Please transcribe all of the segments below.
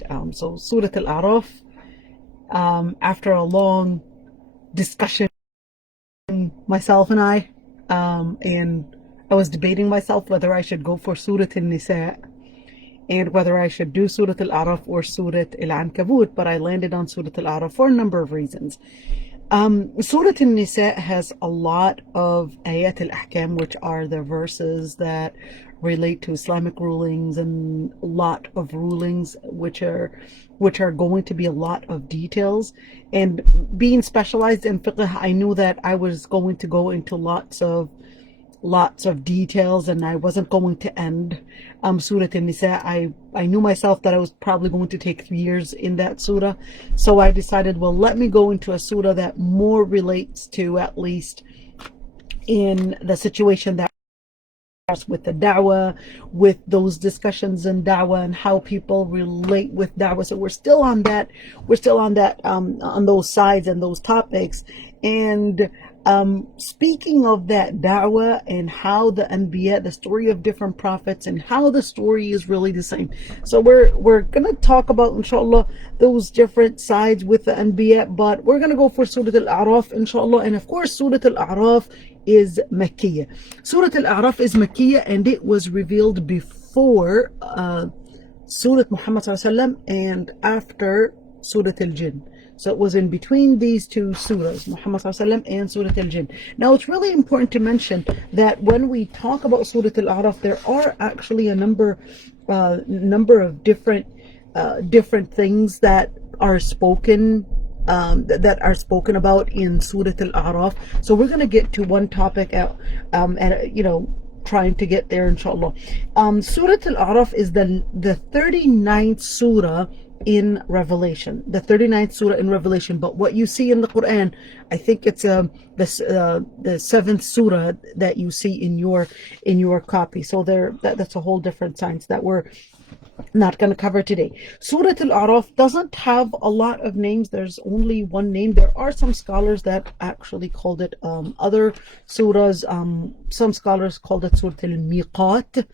So Surah Al-A'raf, after a long discussion, myself and I was debating myself whether I should go for Surah Al-Nisa and whether I should do Surah Al-A'raf or Surah Al-Ankabut, but I landed on Surah Al-A'raf for a number of reasons. Surah An-Nisa has a lot of ayat al-ahkam, which are the verses that relate to Islamic rulings, and a lot of rulings which are going to be a lot of details. And being specialized in fiqh, I knew that I was going to go into lots of details, and I wasn't going to end Surah An-Nisa. I knew myself that I was probably going to take 3 years in that surah. So I decided, well, let me go into a surah that more relates to, at least in the situation that with the da'wah, with those discussions in da'wah and how people relate with da'wah. So we're still on that on those sides and those topics. And speaking of that da'wah and how the anbiya, the story of different prophets, and how the story is really the same. So we're gonna talk about, inshallah, those different sides with the anbiya, but we're gonna go for Surah Al-A'raf, inshallah. And of course, Surah Al-A'raf is Makkiyah. Surah Al-A'raf is Makkiyah, and it was revealed before Surah Muhammad and after Surah Al-Jinn. So it was in between these two surahs, Muhammad and Surah Al-Jinn. Now it's really important to mention that when we talk about Surah Al-A'raf, there are actually a number of different things that are spoken about in Surah Al-A'raf. So we're going to get to one topic trying to get there, inshallah. Surah Al-A'raf is the 39th surah in Revelation, the 39th surah in Revelation. But what you see in the Quran, I think it's the 7th surah that you see in your copy. So that's a whole different science that we're not going to cover today. Surah Al-A'raf doesn't have a lot of names. There's only one name. There are some scholars that actually called it other surahs. Some scholars called it Surah Al-Miqat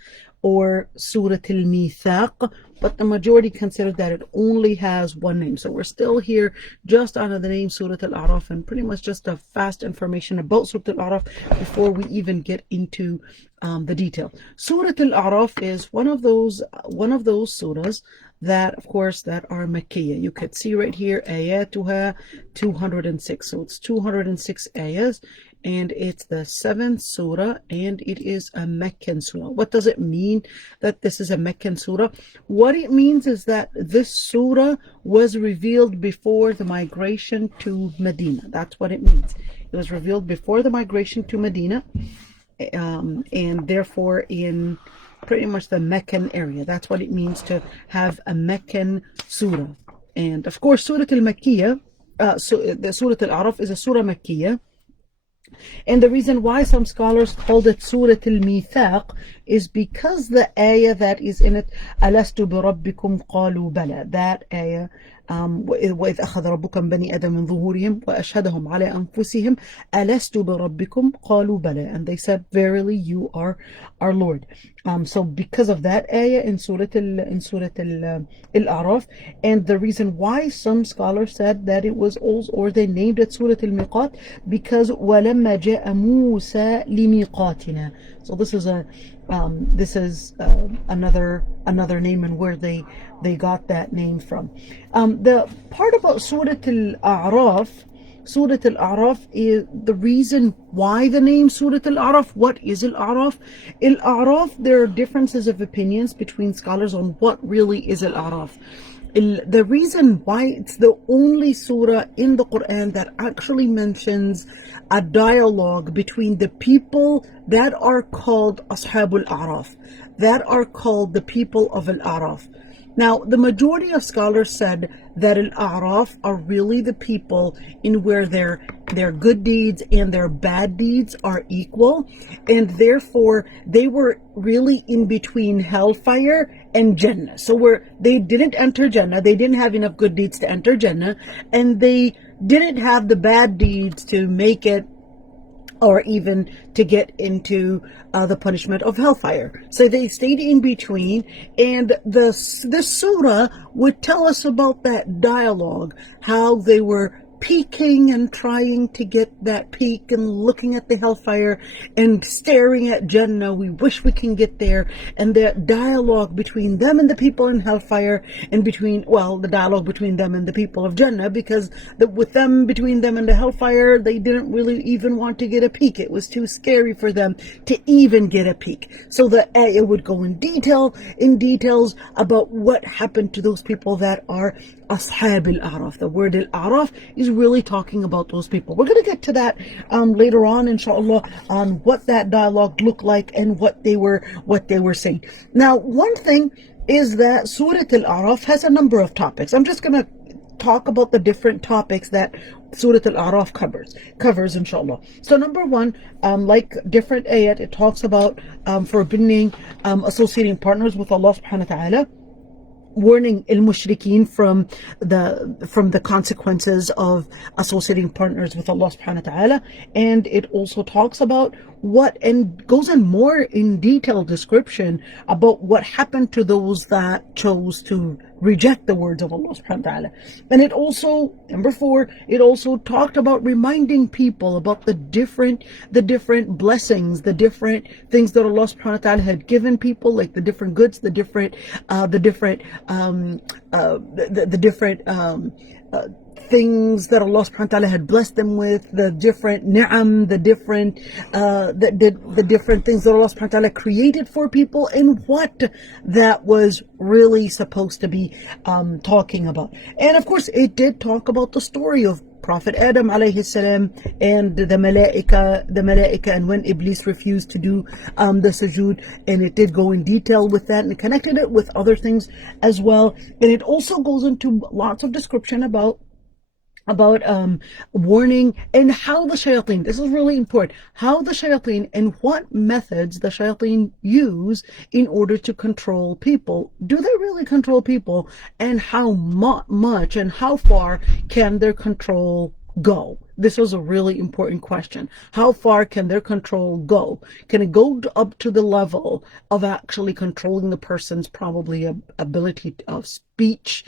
or Surah Al-Mithaq, but the majority consider that it only has one name. So we're still here just under the name Surah Al-A'raf, and pretty much just a fast information about Surah Al-A'raf before we even get into the detail. Surah Al-A'raf is one of those surahs that, of course, that are Makkiyah. You could see right here, ayatuha 206. So it's 206 ayahs, and it's the 7th surah, and it is a Meccan surah. What does it mean that this is a Meccan surah? What it means is that this surah was revealed before the migration to Medina. That's what it means. It was revealed before the migration to Medina, and therefore in pretty much the Meccan area. That's what it means to have a Meccan surah. And of course, Surah Al-Makkiyah, the Surah Al-A'raf is a Surah Makkiyah. And the reason why some scholars called it Surah Al-Mithaq is because the ayah that is in it, أَلَسْتُ بِرَبِّكُمْ قَالُوا بَلَى, that ayah, وإذ أخذ ربك من بني آدم من ظهورهم وأشهدهم على أنفسهم ألست بربكم قالوا بلى, and they said, verily you are our Lord. So because of that ayah in Surah Al-A'raf, and the reason why some scholars said that it was also, or they named it Surah Al-Miqat, because وَلَمَّا جَاءَ مُوسَى لِمِيقَاتِنَا. So this is another name, and where they got that name from. The part about Surah Al-A'raf is the reason why the name Surah Al-A'raf. What is Al-A'raf? Al-A'raf, there are differences of opinions between scholars on what really is Al-A'raf. The reason why it's the only surah in the Quran that actually mentions a dialogue between the people that are called Ashabul A'raf, that are called the people of Al-A'raf. Now, the majority of scholars said that Al-A'raf are really the people in where their good deeds and their bad deeds are equal, and therefore they were really in between hellfire and Jannah. So they didn't enter Jannah, they didn't have enough good deeds to enter Jannah, and they didn't have the bad deeds to make it or even to get into the punishment of hellfire. So they stayed in between, and the surah would tell us about that dialogue, how they were peeking and trying to get that peek and looking at the hellfire and staring at Jannah. We wish we can get there. And the dialogue between them and the people in hellfire, and the dialogue between them and the people of Jannah, because between them and the hellfire, they didn't really even want to get a peek. It was too scary for them to even get a peek. So the ayah would go in details about what happened to those people that are Ashab al-A'raf. The word al-A'raf is really talking about those people. We're going to get to that later on, inshallah, on what that dialogue looked like and what they were saying. Now, one thing is that Surah Al-A'raf has a number of topics. I'm just going to talk about the different topics that Surah Al-A'raf covers, inshallah. So number one, like different ayat, it talks about forbidding associating partners with Allah subhanahu wa ta'ala, warning al-mushrikeen from the consequences of associating partners with Allah subhanahu wa ta'ala. And it also talks about and goes in more in detailed description about what happened to those that chose to reject the words of Allah subhanahu wa ta'ala. And it also, number four, it also talked about reminding people about the different blessings, the different things that Allah subhanahu wa ta'ala had given people, like the different goods, the different things that Allah subhanahu wa ta'ala had blessed them with, the different ni'am, the different things that Allah subhanahu wa ta'ala created for people, and what that was really supposed to be talking about. And of course, it did talk about the story of Prophet Adam alayhi salam and the malaika, and when Iblis refused to do the sujood, and it did go in detail with that, and it connected it with other things as well. And it also goes into lots of description about warning, and how the shayateen, this is really important, how the shayateen and what methods the shayateen use in order to control people. Do they really control people? And how much and how far can their control go? This was a really important question. How far can their control go? Can it go up to the level of actually controlling the person's probably ability of speech,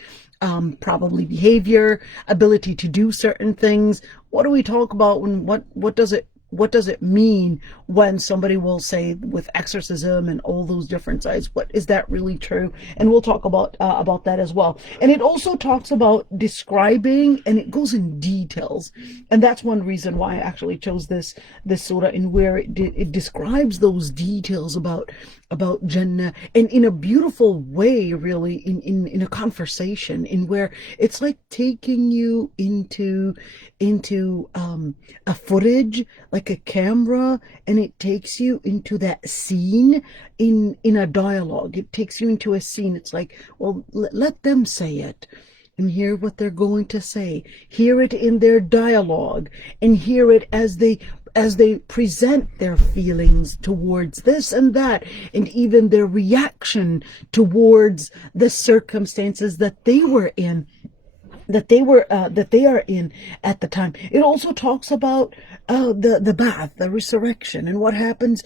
probably behavior, ability to do certain things? What do we talk about when what does it mean when somebody will say with exorcism and all those different sides? What is that really true? And we'll talk about that as well. And it also talks about describing, and it goes in details. And that's one reason why I actually chose this surah, in where it describes those details about Jannah, and in a beautiful way, really, in a conversation, in where it's like taking you into a footage, like a camera, and it takes you into that scene in a dialogue. It takes you into a scene. It's like, well, let them say it and hear what they're going to say. Hear it in their dialogue, and hear it as they present their feelings towards this and that, and even their reaction towards the circumstances that they were in, that they are in at the time. It also talks about the Ba'ath, the resurrection, and what happens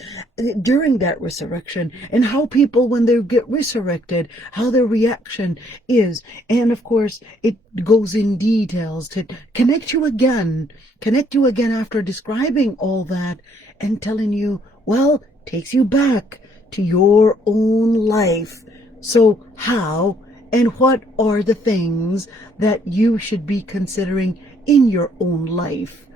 during that resurrection, and how people, when they get resurrected, how their reaction is. And of course, it goes in details to connect you again after describing all that and telling you, well, takes you back to your own life. So how and what are the things that you should be considering in your own life?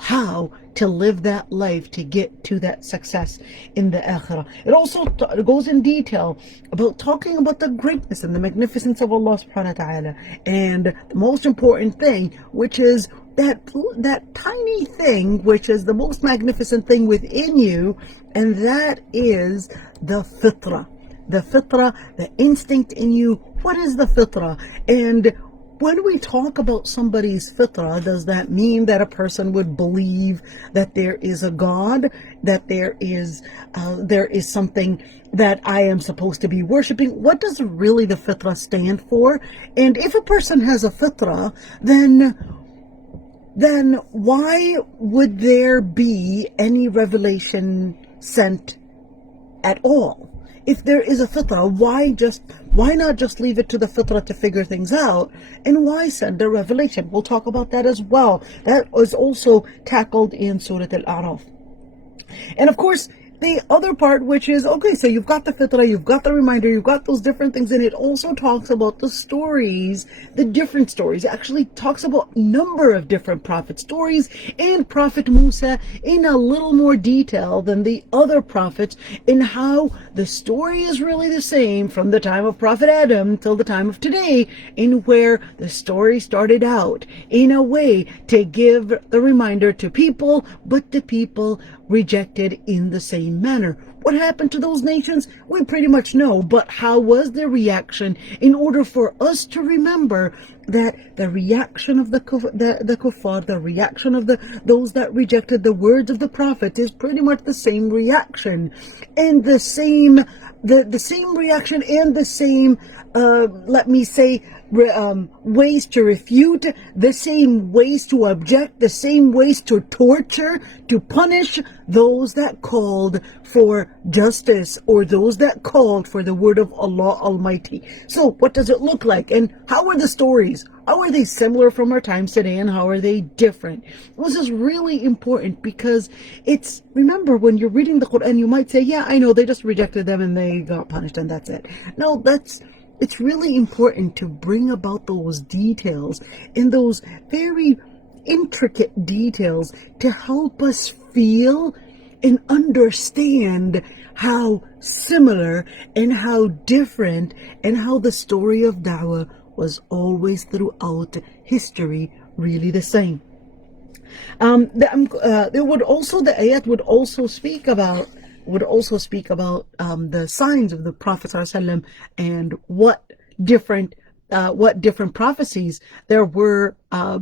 How to live that life to get to that success in the akhirah. It also goes in detail about talking about the greatness and the magnificence of Allah subhanahu wa ta'ala. And the most important thing, which is that tiny thing, which is the most magnificent thing within you, and that is the fitrah. The fitrah, the instinct in you. What is the fitrah? And when we talk about somebody's fitrah, does that mean that a person would believe that there is a God, that there is something that I am supposed to be worshiping? What does really the fitrah stand for? And if a person has a fitrah, then then why would there be any revelation sent at all? If there is a fitrah, why not just leave it to the fitrah to figure things out? And why send a revelation? We'll talk about that as well. That was also tackled in Surah A'raf. And of course, the other part, which is, okay, so you've got the fitrah, you've got the reminder, you've got those different things, and it also talks about the stories, the different stories. It actually talks about a number of different prophet stories, and Prophet Musa in a little more detail than the other prophets, in how the story is really the same from the time of Prophet Adam till the time of today, in where the story started out in a way to give the reminder to people, but the people rejected in the same manner. What happened to those nations? We pretty much know, but how was their reaction, in order for us to remember that the reaction of the kuffar, the reaction of those that rejected the words of the prophet, is pretty much the same reaction, and the same reaction, and the same let me say ways to refute, the same ways to object, the same ways to torture, to punish those that called for justice, or those that called for the word of Allah Almighty. So what does it look like, and how are the stories? How are they similar from our times today, and how are they different? This is really important, because remember, when you're reading the Quran, you might say, yeah, I know, they just rejected them and they got punished and that's it. No, it's really important to bring about those details, and those very intricate details, to help us feel and understand how similar and how different, and how the story of da'wah was always throughout history really the same. The ayat would also speak about the signs of the Prophet ﷺ, and what different prophecies there were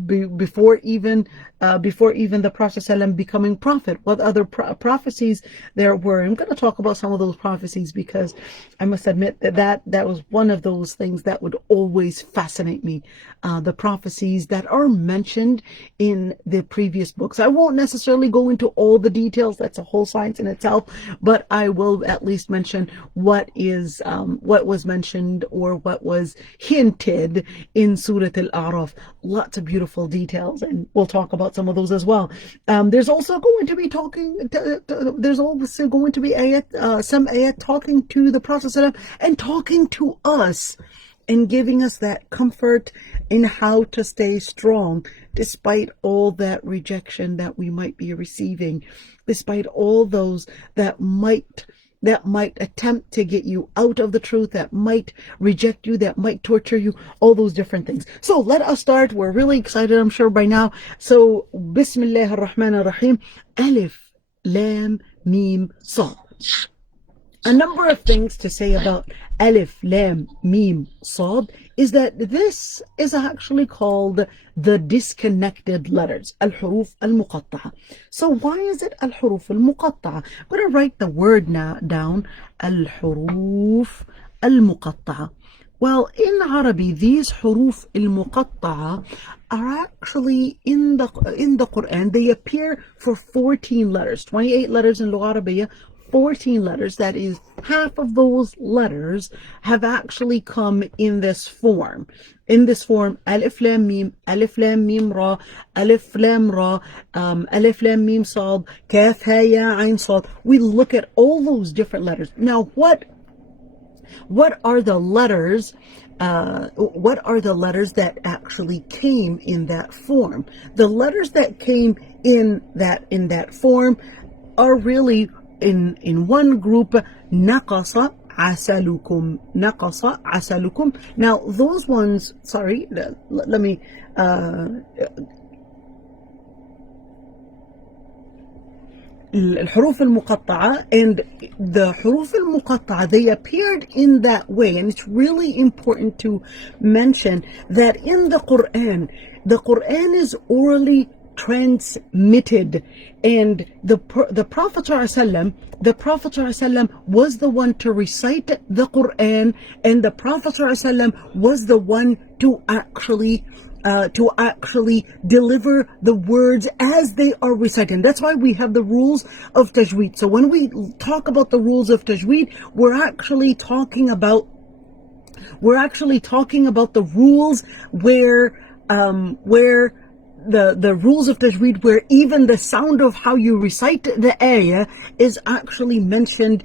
before even the Prophet ﷺ becoming prophet. What other prophecies there were? I'm going to talk about some of those prophecies, because I must admit that was one of those things that would always fascinate me. The prophecies that are mentioned in the previous books. I won't necessarily go into all the details. That's a whole science in itself. But I will at least mention what was mentioned, or what was hinted in Surah A'raf. Lots of beautiful details, and we'll talk about some of those as well. There's also going to be some ayat talking to the Prophet ﷺ, and talking to us, and giving us that comfort in how to stay strong despite all that rejection that we might be receiving, despite all those that might attempt to get you out of the truth, that might reject you, that might torture you, all those different things. So let us start. We're really excited, I'm sure, by now. So Bismillah ar-Rahman ar-Rahim. Alif, Lam, Mim, Sad. A number of things to say about Alif, Lam, Mim, Sad is that this is actually called the disconnected letters, al-huruf al-muqatta'a. So why is it al-huruf al-muqatta'a? I'm going to write the word down, al-huruf al-muqatta'a. Well, in Arabic, these huruf al-muqatta'a are actually in the Quran. They appear for 14 letters, 28 letters in Lugha Arabiya, 14 letters. That is, half of those letters have actually come in this form. Alif Lam Mim, Alif Lam Mim Ra, Alif Lam Ra, Alif Lam Mim Sad, Kaf Ha Ya Ain Sad. We look at all those different letters. Now, what are the letters? What are the letters that actually came in that form? The letters that came in that form are really in one group, naqasa asalukum, naqasa asalukum. Now those ones, sorry, let me الحروف المقطعة, and the حروف المقطعة, they appeared in that way. And it's really important to mention that in the Quran is orally transmitted, and the Prophet ﷺ was the one to recite the Quran, and the Prophet ﷺ was the one to actually to actually deliver the words as they are recited. That's why we have the rules of tajweed. So when we talk about the rules of tajweed, we're actually talking about the rules where the rules of tajweed, where even the sound of how you recite the ayah is actually mentioned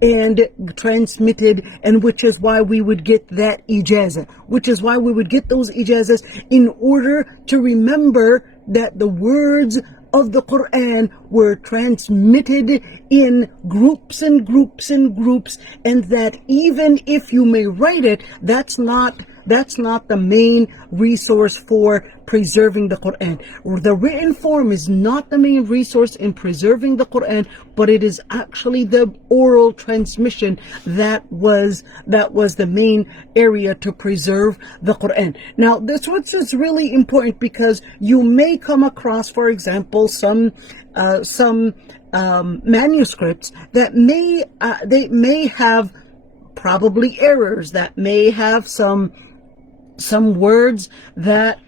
and transmitted, and which is why we would get that ijazah, which is why we would get those ijazahs in order to remember that the words of the Quran were transmitted in groups and groups and groups, and that even if you may write it, that's not the main resource for preserving the Quran. The written form is not the main resource in preserving the Quran, but it is actually the oral transmission that was the main area to preserve the Quran. Now, this is really important because you may come across, for example, some manuscripts that may have probably errors, that may have some words that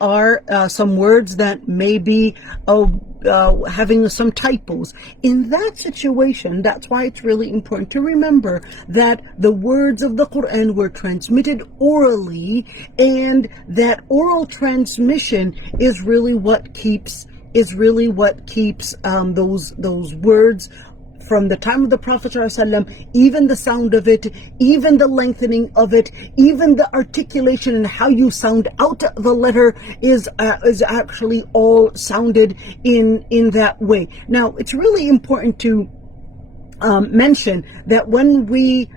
may be having some typos. In that situation, that's why it's really important to remember that the words of the Quran were transmitted orally, and that oral transmission is really what keeps those words from the time of the Prophet ﷺ, even the sound of it, even the lengthening of it, even the articulation and how you sound out the letter is actually all sounded in that way. Now, it's really important to mention that when we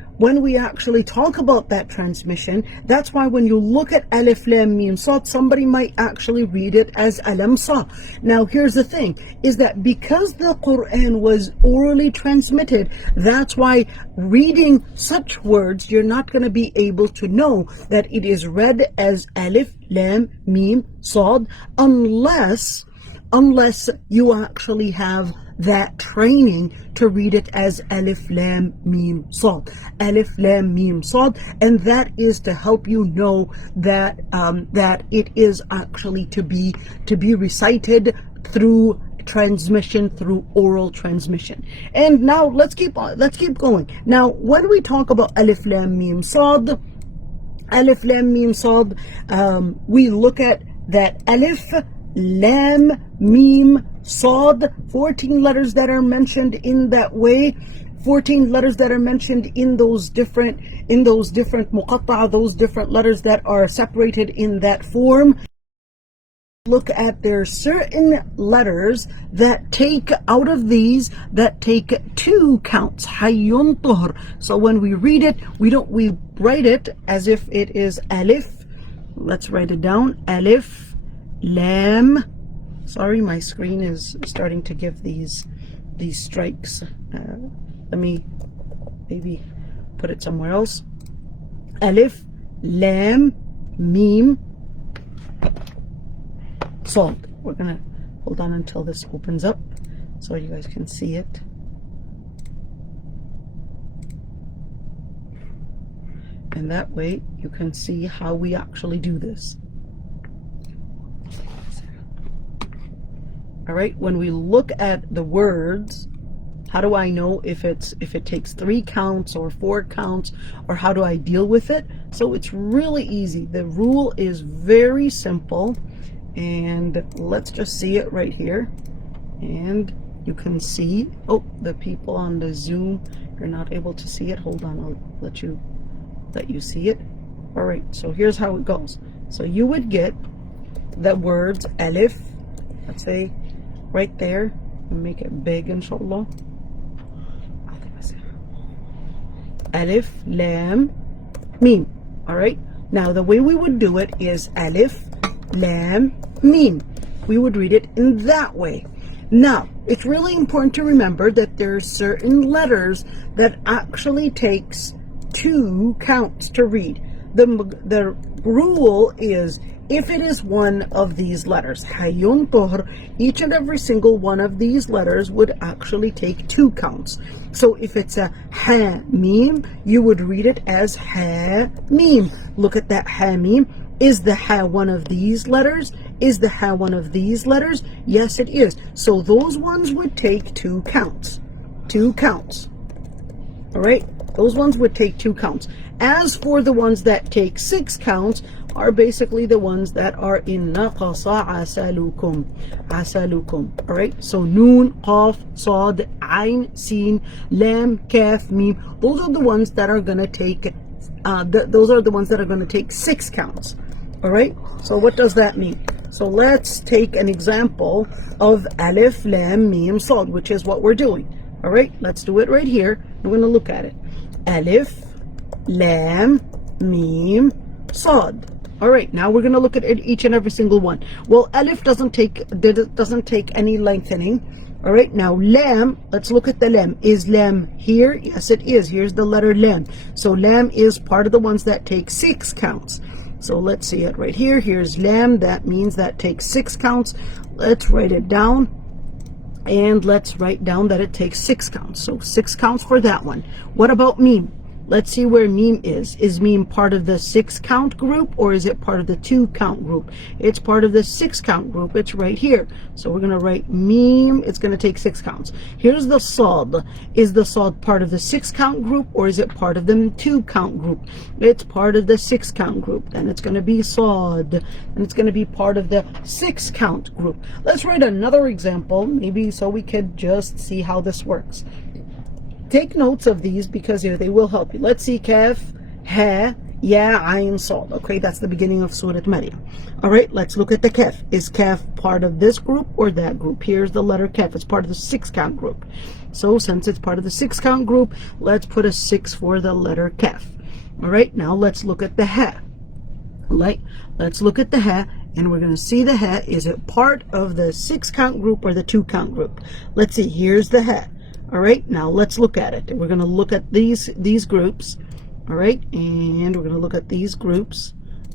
actually talk about that transmission, that's why when you look at Alif Lam Mim Sad, somebody might actually read it as Alam Sa. Now, here's the thing, is that because the Quran was orally transmitted, that's why reading such words, you're not going to be able to know that it is read as Alif Lam Mim Sad unless you actually have that training to read it as Alif Lam Mim Sad, Alif Lam Mim Sad, and that is to help you know that it is actually to be recited through transmission, through oral transmission. And now let's keep going. Now, when we talk about Alif Lam Mim Sad, we look at that Alif Lam Mim Sad, 14 letters that are mentioned in that way, 14 letters that are mentioned in those different muqatta'a, those different letters that are separated in that form. Look at, there are certain letters that take out of these that take 2 counts, hayyun tuhr. So when we read it, we write it as if it is alif. Let's write it down. Alif Lam. Sorry, my screen is starting to give these strikes. Let me maybe put it somewhere else. Alif Lam Mim Sad. We're gonna hold on until this opens up so you guys can see it. And that way you can see how we actually do this. All right, when we look at the words, how do I know if it takes 3 counts or 4 counts, or how do I deal with it? So it's really easy. The rule is very simple, and let's just see it right here. And you can see, oh, the people on the Zoom, you're not able to see it. Hold on, I'll let you see it. All right, so here's how it goes. So you would get the words alif, let's say right there, and make it big, inshallah. Alif Lam Mim. All right, now the way we would do it is Alif Lam Mim. We would read it in that way. Now, it's really important to remember that there are certain letters that actually takes 2 counts to read. The rule is, if it is one of these letters, hayyun tuhr, each and every single one of these letters would actually take 2 counts. So if it's a ha mim, you would read it as ha mim. Look at that ha mim. Is the ha one of these letters? Is the ha one of these letters? Yes, it is. So those ones would take 2 counts. 2 counts. All right? Those ones would take 2 counts. As for the ones that take 6 counts, are basically the ones that are in naqasa asalukum. Asalukum. All right? So noon, qaf, sad, ain, sin, lam, kaf, mim. Those are the ones that are going to take those are the ones that are going to take 6 counts. All right? So what does that mean? So let's take an example of alif, lam, mim, sad, which is what we're doing. All right? Let's do it right here. We're going to look at it. Alif, lam, mim, sad. All right, now we're going to look at each and every single one. Well, alif doesn't take any lengthening. All right, now lam, let's look at the lam. Is lam here? Yes, it is. Here's the letter lam. So lam is part of the ones that take 6 counts. So let's see it right here. Here's lam. That means that takes 6 counts. Let's write it down. And let's write down that it takes 6 counts. So 6 counts for that one. What about mim? Let's see where mim is. Is mim part of the 6 count group or is it part of the 2 count group? It's part of the 6 count group. It's right here. So we're going to write mim. It's going to take 6 counts. Here's the sad. Is the sad part of the 6 count group or is it part of the 2 count group? It's part of the 6 count group. Then it's going to be sad. And it's going to be part of the 6 count group. Let's write another example, maybe so we could just see how this works. Take notes of these because they will help you. Let's see, kaf, ha, ya, ayn, sad. Okay, that's the beginning of Surah Maryam. All right, let's look at the kaf. Is kaf part of this group or that group? Here's the letter kaf. It's part of the 6 count group. So since it's part of the 6 count group, let's put a 6 for the letter kaf. All right, now let's look at the ha. Right, let's look at the ha, and we're going to see the ha. Is it part of the 6 count group or the 2 count group? Let's see. Here's the ha. All right, now let's look at it. We're going to look at these groups. All right, and we're going to look at these groups.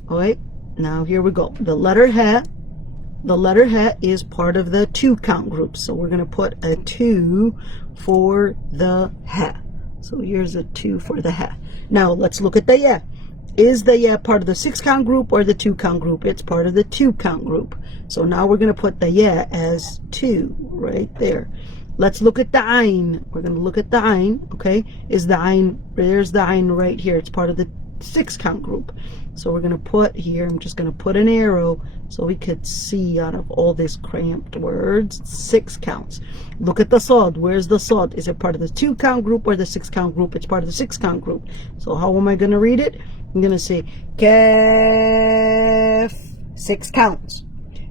All right, now here we go. The letter ha is part of the 2 count group. So we're going to put a 2 for the ha. So here's a 2 for the ha. Now let's look at the ya. Is the ya part of the 6 count group or the 2 count group? It's part of the 2 count group. So now we're going to put the ya as 2 right there. Let's look at the ayn. We're going to look at the ayn, okay? Is the ayn, there's the ayn right here. It's part of the 6 count group. So we're going to put here, I'm just going to put an arrow so we could see out of all these cramped words, 6 counts. Look at the sad. Where's the sad? Is it part of the 2 count group or the 6 count group? It's part of the 6 count group. So how am I going to read it? I'm going to say kaf, 6 counts.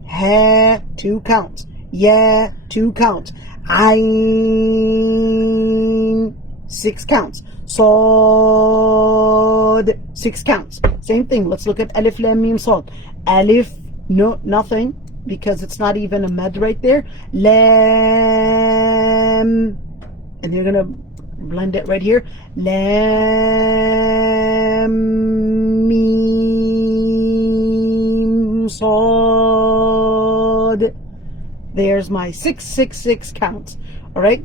Ha, 2 counts. Ya, 2 counts. Ayn, 6 counts. Sad, 6 counts. Same thing. Let's look at alif, lam, mim, sad. Alif, no, nothing, because it's not even a med right there. Lam, and you're gonna blend it right here. Lam, mim, sad. There's my 666 counts. All right.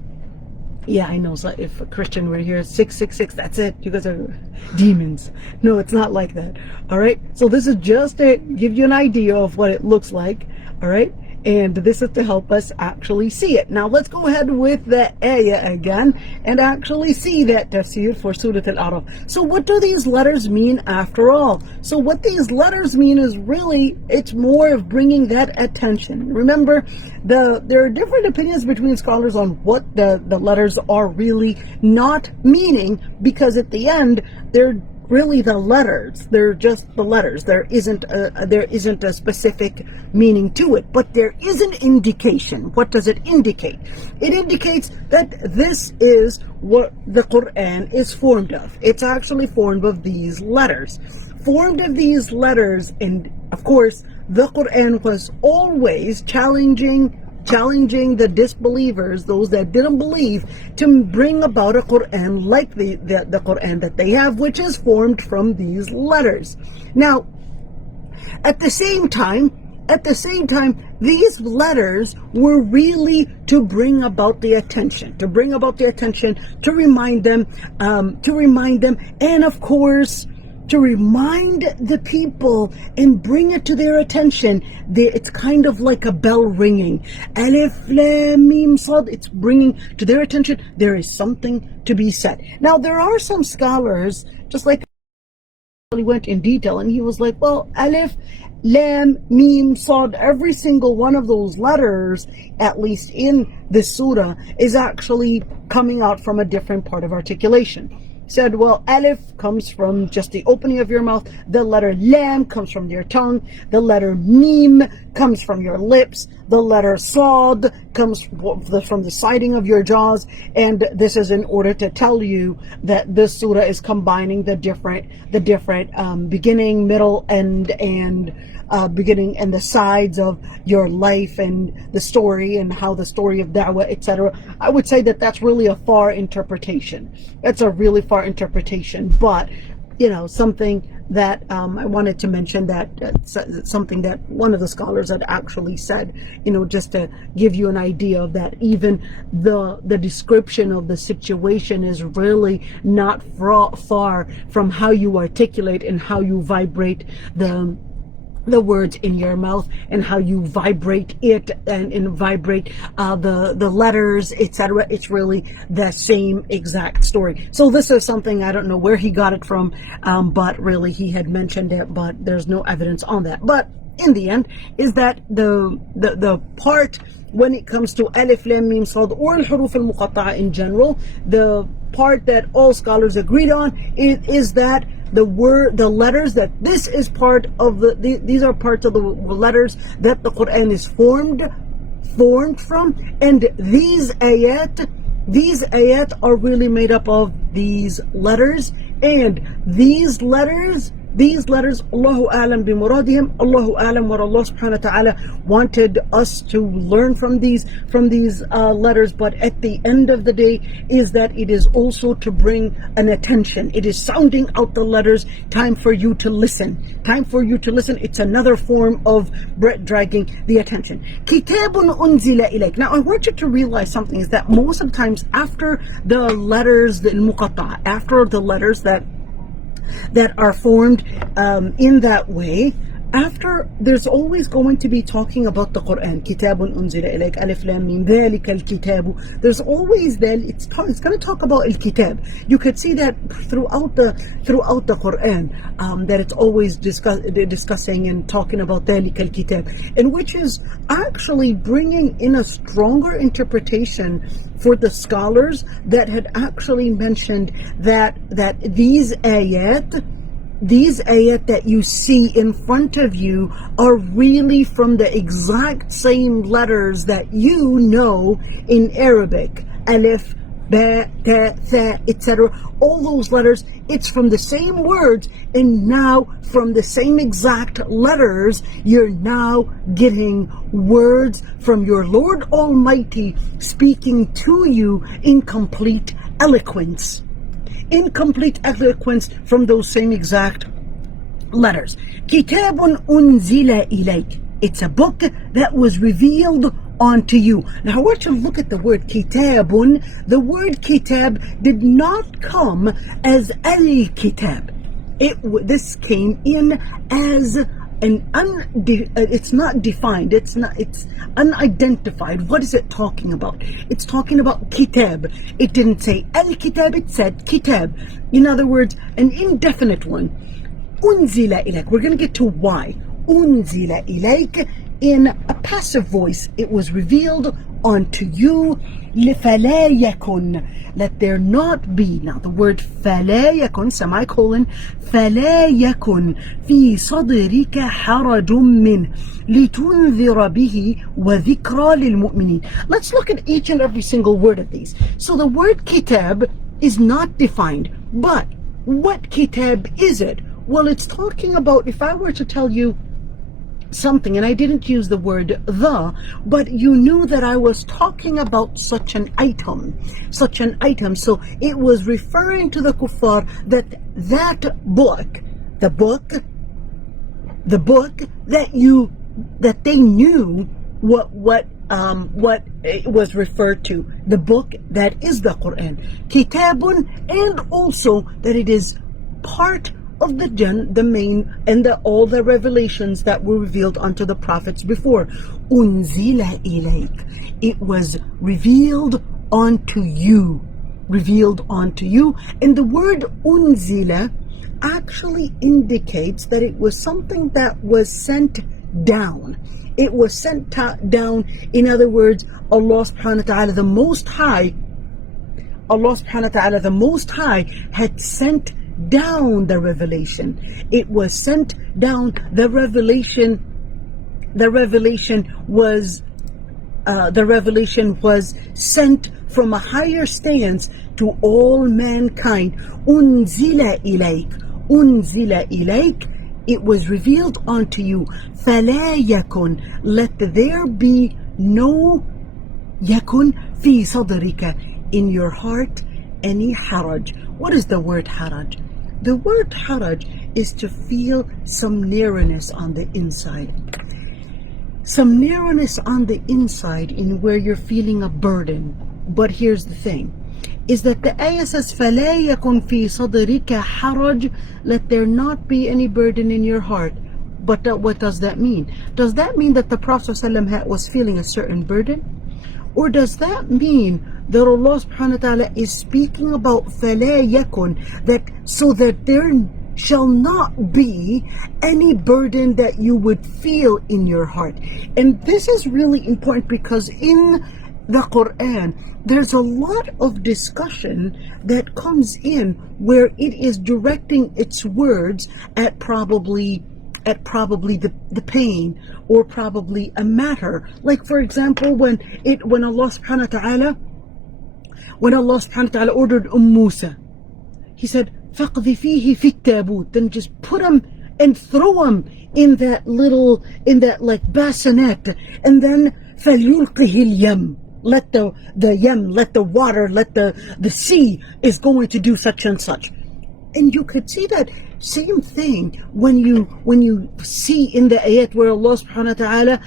Yeah, I know. So if a Christian were here, 666, that's it. You guys are demons. No, it's not like that. All right. So this is just to give you an idea of what it looks like. All right. And this is to help us actually see it. Now let's go ahead with the ayah again and actually see that tafsir for Surah Al-A'raf. So what do these letters mean after all? So what these letters mean is really, it's more of bringing that attention. Remember, there are different opinions between scholars on what the letters are really not meaning, because at the end, they're really the letters. They're just the letters. There isn't a specific meaning to it, but there is an indication. What does it indicate? It indicates that this is what the Quran is formed of. It's actually formed of these letters. Formed of these letters, and of course, the Quran was always challenging the disbelievers, those that didn't believe, to bring about a Quran like the Quran that they have, which is formed from these letters. Now, at the same time, these letters were really to bring about the attention, to remind them, and of course, to remind the people and bring it to their attention. It's kind of like a bell ringing. Alif, Lam, Mim, Sad. It's bringing to their attention there is something to be said. Now, there are some scholars, just like he went in detail, and he was like, well, Alif, Lam, Mim, Sad, every single one of those letters, at least in this surah, is actually coming out from a different part of articulation. Said, well, Alif comes from just the opening of your mouth, the letter Lam comes from your tongue, the letter Mim comes from your lips, the letter Sad comes from the siding of your jaws, and this is in order to tell you that this surah is combining the different beginning, middle, end, and beginning and the sides of your life and the story and how the story of da'wah, etc. I would say that that's really a far interpretation. That's a really far interpretation, but something that I wanted to mention, that something that one of the scholars had actually said, just to give you an idea of that. Even the description of the situation is really not far from how you articulate and how you vibrate the words in your mouth, and how you vibrate it and vibrate the letters, etc. It's really the same exact story. So this is something, I don't know where he got it from, but really he had mentioned it, but there's no evidence on that. But in the end, is that the part when it comes to Alif, Lam, Mim, Sad, or al-Huruf al-Muqatta'a in general, the part that all scholars agreed on is that the letters, that this is part of these are parts of the letters that the Quran is formed from, and these ayat are really made up of these letters, and these letters, Allahu A'lam bi muradihim, Allahu A'lam what Allah subhanahu wa ta'ala wanted us to learn from these letters. But at the end of the day, is that it is also to bring an attention. It is sounding out the letters, time for you to listen. It's another form of dragging the attention. Kitabun unzila ilayk. Now I want you to realize something, is that most of the times after the letters, the muqatta, after the letters that are formed in that way, after, there's always going to be talking about the Quran. Kitabun unzila ilayk, alif lam mim, dhalika al-kitabu. There's always that it's going to talk about al-kitab. You could see that throughout the Quran, that it's always discussing and talking about dhalika al-kitab, and which is actually bringing in a stronger interpretation for the scholars that had actually mentioned that these ayat that you see in front of you are really from the exact same letters that you know in Arabic. Alif, ba, ta, tha, etc. All those letters, it's from the same words, and now from the same exact letters, you're now getting words from your Lord Almighty speaking to you in complete eloquence. From those same exact letters. Kitabun unzila ilayk. It's a book that was revealed onto you. Now I want you to look at the word kitabun. The word kitab did not come as al-kitab. This came in as it's not defined, it's unidentified. What is it talking about? It's talking about kitab. It didn't say al-kitab, it said kitab. In other words, an indefinite one. Unzila ilayk. We're going to get to why. Unzila ilayk, in a passive voice, it was revealed unto you. فَلَا يَكُنْ, let there not be. Now the word فَلَا يَكُنْ, semicolon, فَلَا يَكُنْ فِي صَدْرِكَ حَرَجٌ مِّنْ لِتُنذِرَ بِهِ وَذِكْرَى لِلْمُؤْمِنِينَ. Let's look at each and every single word of these. So the word kitab is not defined, but what kitab is it? Well, it's talking about, if I were to tell you something, and I didn't use the word the, but you knew that I was talking about such an item. So it was referring to the kuffar that book, the book that they knew what it was referred to, the book that is the Quran, kitabun, and also that it is part of the main, and all the revelations that were revealed unto the prophets before. Unzila ilayk. It was revealed unto you. Revealed unto you. And the word unzila actually indicates that it was something that was sent down. It was sent down. In other words, Allah subhanahu wa ta'ala, the Most High, Allah subhanahu wa ta'ala, the Most High, had sent down the revelation. It was sent down. The revelation was sent from a higher stance to all mankind. Unzila ilayk. It was revealed unto you. فَلَا يَكُنْ. Let there be no يَكُنْ فِي صَدْرِكَ. In your heart, any haraj. What is the word haraj? The word haraj is to feel some narrowness on the inside. Some narrowness on the inside in where you're feeling a burden. But here's the thing, is that the ayah says, فَلَا يَكُنْ فِي صَدْرِكَ حَرَجٌ. Let there not be any burden in your heart. But what does that mean? Does that mean that the Prophet ﷺ was feeling a certain burden? Or does that mean that Allah subhanahu wa ta'ala is speaking about فَلَا يَكُنْ, that so that there shall not be any burden that you would feel in your heart? And this is really important because in the Quran, there's a lot of discussion that comes in where it is directing its words at probably the pain, or probably a matter. Like, for example, when Allah subhanahu wa ta'ala ordered Musa, he said, فَقْذِفِيهِ فِي التَّابُوتِ. Then just put him and throw him in that like bassinet, and then فَلْيُلْقِهِ الْيَمْ. Let the water, let the sea is going to do such and such. And you could see that same thing when you see in the ayat where Allah subhanahu wa ta'ala,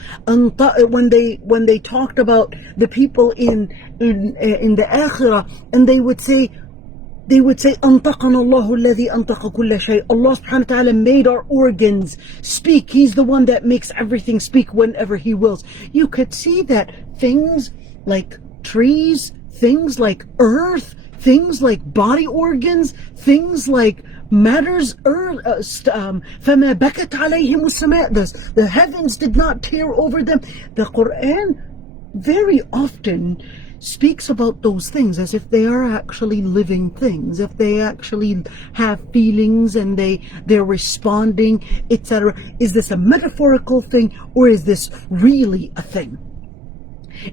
when they talked about the people in the akhirah, and they would say أَنْطَقَنَا اللَّهُ الَّذِي أَنْطَقَ كُلَّ شَيْءٍ. Allah subhanahu wa ta'ala made our organs speak. He's the one that makes everything speak whenever He wills. You could see that things like trees, things like earth, things like body organs, things like matters, فَمَا بَكَتْ عَلَيْهِمُ السَّمَاء. The heavens did not tear over them. The Quran very often speaks about those things as if they are actually living things, if they actually have feelings and they're responding, etc. Is this a metaphorical thing, or is this really a thing?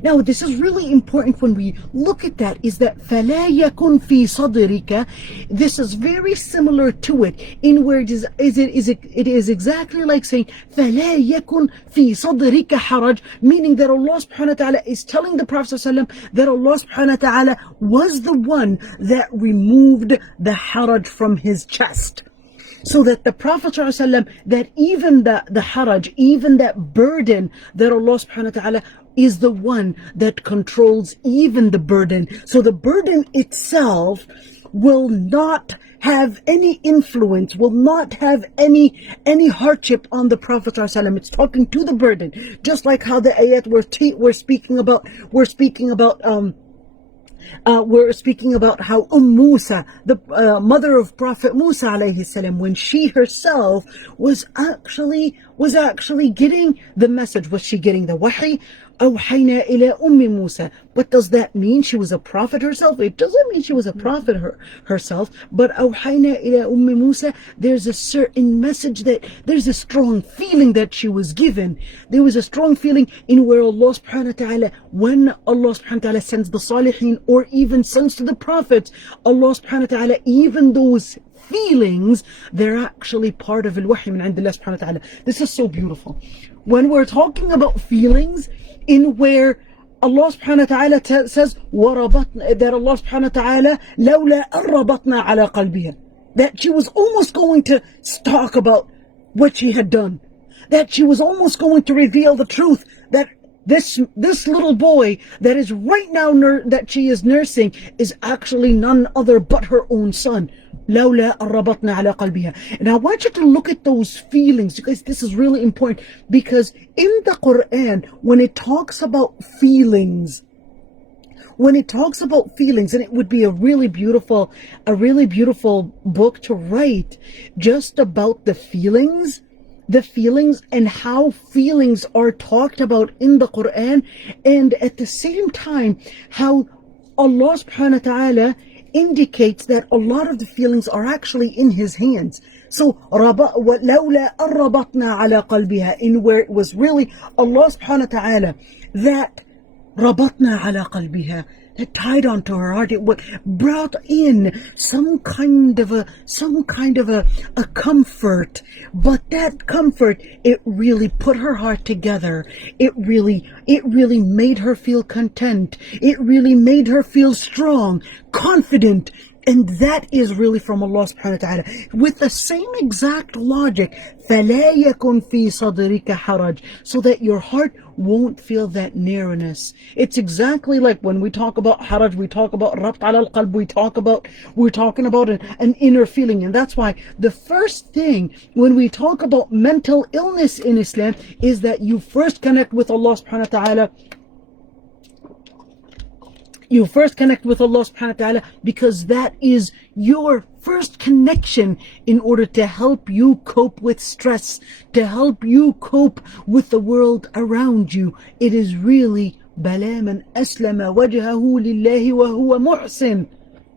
Now, this is really important when we look at that, is that فَلَا يَكُنْ فِي صَدْرِكَ. This is very similar to it, in where it is exactly like saying فَلَا يَكُنْ فِي صَدْرِكَ حَرَجٌ, meaning that Allah subhanahu wa ta'ala is telling the Prophet ﷺ that Allah subhanahu wa ta'ala was the one that removed the haraj from his chest. So that the Prophet ﷺ, that even the haraj, even that burden, that Allah subhanahu wa ta'ala is the one that controls even the burden. So the burden itself will not have any influence, will not have any hardship on the Prophet ﷺ. It's talking to the burden, just like how the ayat we're speaking about how Musa, the mother of Prophet Musa alayhi salam, when she herself was actually getting the message. Was she getting the wahi? أوحينا إلى أم موسى. But does that mean she was a prophet herself? It doesn't mean she was a prophet herself. But أوحينا إلى أم موسى, there's a certain message, that there's a strong feeling that she was given. There was a strong feeling in where Allah subhanahu wa ta'ala, when Allah subhanahu wa ta'ala sends the salihin, or even sends to the prophets, Allah subhanahu wa ta'ala, even those feelings, they're actually part of al-wahy min indillah subhanahu wa ta'ala. This is so beautiful. When we're talking about feelings, in where Allah subhanahu wa ta'ala says that Allah subhanahu wa ta'ala لولا أربطنا على قلبها, that she was almost going to talk about what she had done, that she was almost going to reveal the truth, that this little boy that is right now that she is nursing is actually none other but her own son. لولا ربطنا على قلبها. And I want you to look at those feelings. You guys, this is really important, because in the Quran, when it talks about feelings, and it would be a really beautiful book to write just about the feelings and how feelings are talked about in the Quran, and at the same time how Allah subhanahu wa ta'ala indicates that a lot of the feelings are actually in His hands. So لولا ربطنا على قلبها, in where it was really Allah subhanahu wa ta'ala that ربطنا على قلبها, that tied onto her heart. It brought in some kind of a comfort, but that comfort, it really put her heart together. It really made her feel content. It really made her feel strong, confident. And that is really from Allah subhanahu wa ta'ala. With the same exact logic, فَلَا يَكُنْ فِي صَدْرِكَ حَرَجٍ, so that your heart won't feel that narrowness. It's exactly like when we talk about haraj, we talk about rabt ala al-qalb, we're talking about an inner feeling. And that's why the first thing when we talk about mental illness in Islam is that you first connect with Allah subhanahu wa ta'ala. You first connect with Allah subhanahu wa ta'ala, because that is your first connection in order to help you cope with stress, to help you cope with the world around you. It is really بَلَا مَنْ أَسْلَمَ وَجْهَهُ لِلَّهِ وَهُوَ مُحْسِنٌ.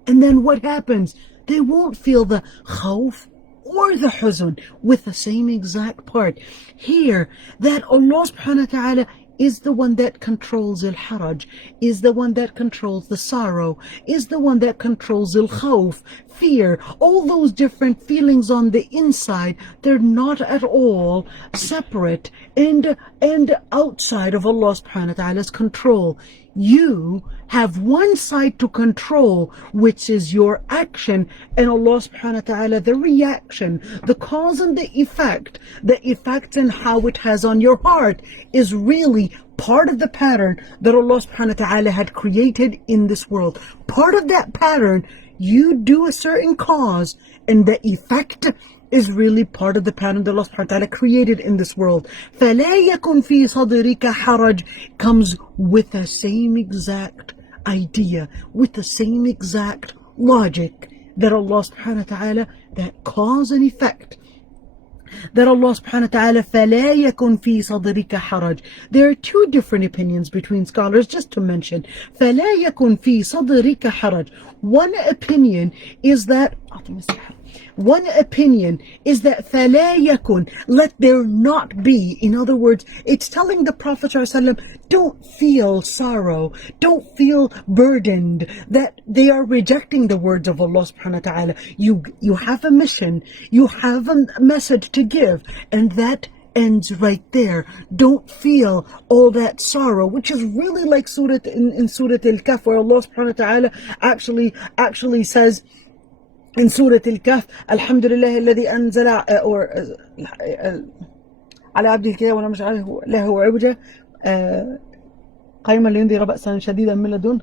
And then what happens? They won't feel the khawf or the huzn with the same exact part. Here, that Allah subhanahu wa ta'ala is the one that controls al-haraj, is the one that controls the sorrow, is the one that controls al-khawf, fear. All those different feelings on the inside, they're not at all separate and outside of Allah subhanahu wa ta'ala's control. You have one side to control, which is your action, and Allah subhanahu wa ta'ala the reaction, the cause and the effect and how it has on your heart is really part of the pattern that Allah subhanahu wa ta'ala had created in this world. Part of that pattern, you do a certain cause, and the effect is really part of the pattern that Allah subhanahu wa ta'ala created in this world. فَلَا يَكُنْ فِي صَدْرِكَ حَرَجٍ comes with the same exact idea, with the same exact logic that Allah subhanahu wa ta'ala, that cause and effect, that Allah subhanahu wa ta'ala فَلَا يَكُنْ فِي صَدْرِكَ حَرَجٍ. There are two different opinions between scholars, just to mention. فَلَا يَكُنْ فِي صَدْرِكَ حَرَجٍ. One opinion is that فَلَا يَكُنْ, let there not be. In other words, it's telling the Prophet ﷺ, don't feel sorrow, don't feel burdened, that they are rejecting the words of Allah subhanahu wa ta'ala. You have a mission, you have a message to give, and that ends right there. Don't feel all that sorrow, which is really like in Surah Al-Kahf, where Allah subhanahu wa ta'ala actually says in Surah Al-Kahf, Alhamdulillah alladhi anzala على عبده الكتاب ولم يجعل له عوجا قيما لينذر بأسا شديدا من لدنه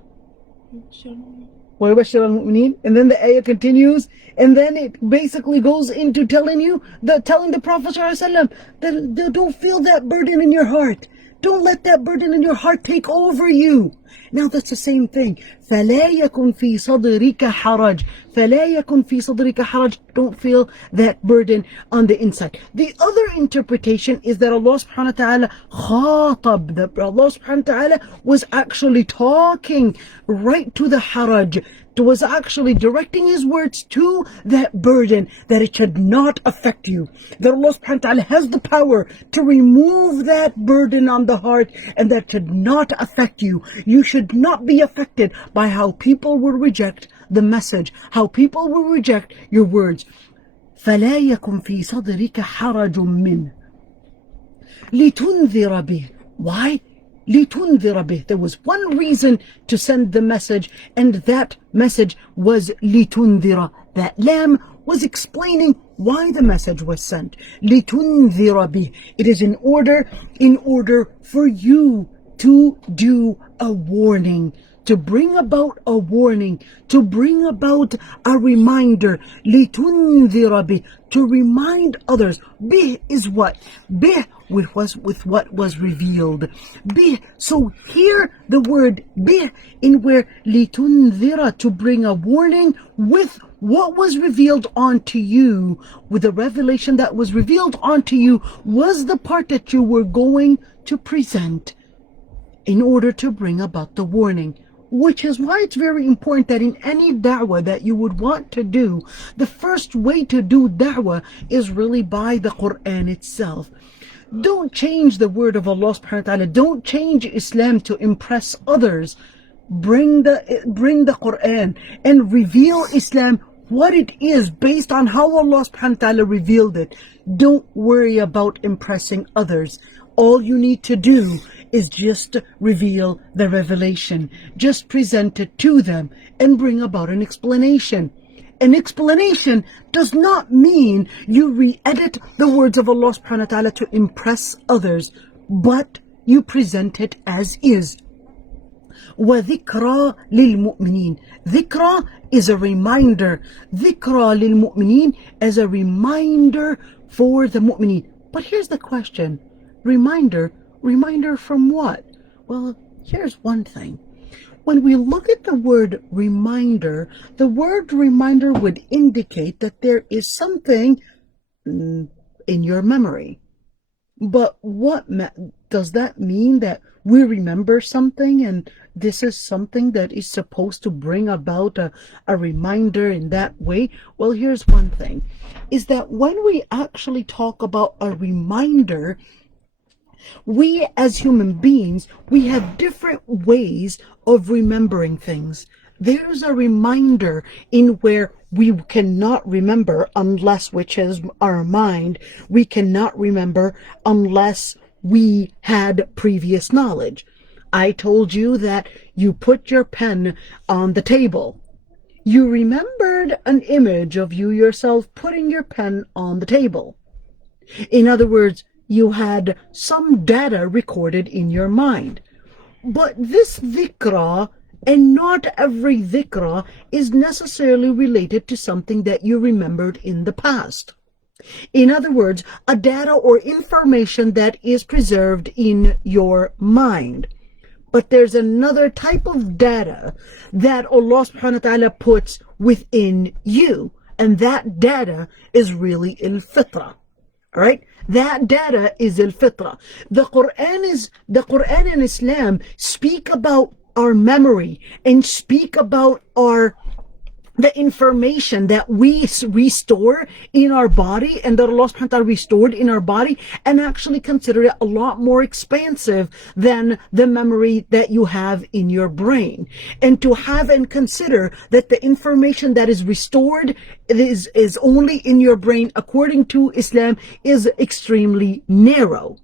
ويبشر المؤمنين. And then the ayah continues, and then it basically goes into telling the Prophet ﷺ that don't feel that burden in your heart. Don't let that burden in your heart take over you. Now that's the same thing. فَلَا يَكُنْ فِي صَدْرِكَ حَرَجٍ. فَلَا يَكُنْ فِي صَدْرِكَ حَرَجٍ. Don't feel that burden on the inside. The other interpretation is that Allah subhanahu wa ta'ala khatab, that Allah subhanahu wa ta'ala was actually talking right to the haraj, was actually directing His words to that burden, that it should not affect you. That Allah subhanahu wa ta'ala has the power to remove that burden on the heart, and that should not affect you. You should not be affected by how people will reject the message, how people will reject your words. فَلَا يَكُنْ فِي صَدْرِكَ حَرَجٌ مِّنْهُ لِتُنذِرَ بِهِ. Why? لِتُنذِرَ بِهِ. There was one reason to send the message, and that message was لِتُنذِرَ. That lamb was explaining why the message was sent. لِتُنذِرَ بِهِ. It is in order for you to do a warning, to bring about a warning, to bring about a reminder. لِتُنذِرَ بِهِ, to remind others. Bih is what? Bih with what was revealed. Bih. So here the word bih in where لِتُنذِرَ, to bring a warning with what was revealed onto you, with the revelation that was revealed onto you, was the part that you were going to present in order to bring about the warning. Which is why it's very important that in any da'wah that you would want to do, the first way to do da'wah is really by the Quran itself. Don't change the word of Allah subhanahu wa ta'ala. Don't change Islam to impress others. Bring the Quran and reveal Islam what it is based on how Allah subhanahu wa ta'ala revealed it. Don't worry about impressing others. All you need to do is just reveal the revelation. Just present it to them and bring about an explanation. An explanation does not mean you re-edit the words of Allah subhanahu wa ta'ala to impress others, but you present it as is. وَذِكْرَى لِلْمُؤْمِنِينَ. Dhikra is a reminder. Dhikra لِلْمُؤْمِنِينَ as a reminder for the mu'mineen. But here's the question. Reminder from what? Well, here's one thing. When we look at the word reminder, the word reminder would indicate that there is something in your memory. But does that mean that we remember something and this is something that is supposed to bring about a reminder in that way? Well, here's one thing, is that when we actually talk about a reminder, we as human beings, we have different ways of remembering things. There's a reminder in where we cannot remember unless, which is our mind, we cannot remember unless we had previous knowledge. I told you that you put your pen on the table. You remembered an image of you yourself putting your pen on the table. In other words, you had some data recorded in your mind. But this dhikra, and not every dhikra, is necessarily related to something that you remembered in the past. In other words, a data or information that is preserved in your mind. But there's another type of data that Allah subhanahu wa ta'ala puts within you. And that data is really al-fitra. Alright? That data is al-fitra. The Quran and Islam speak about our memory and speak about the information that we restore in our body and that Allah subhanahu wa ta'ala restored in our body, and actually consider it a lot more expansive than the memory that you have in your brain. And to have and consider that the information that is restored is only in your brain according to Islam is extremely narrow.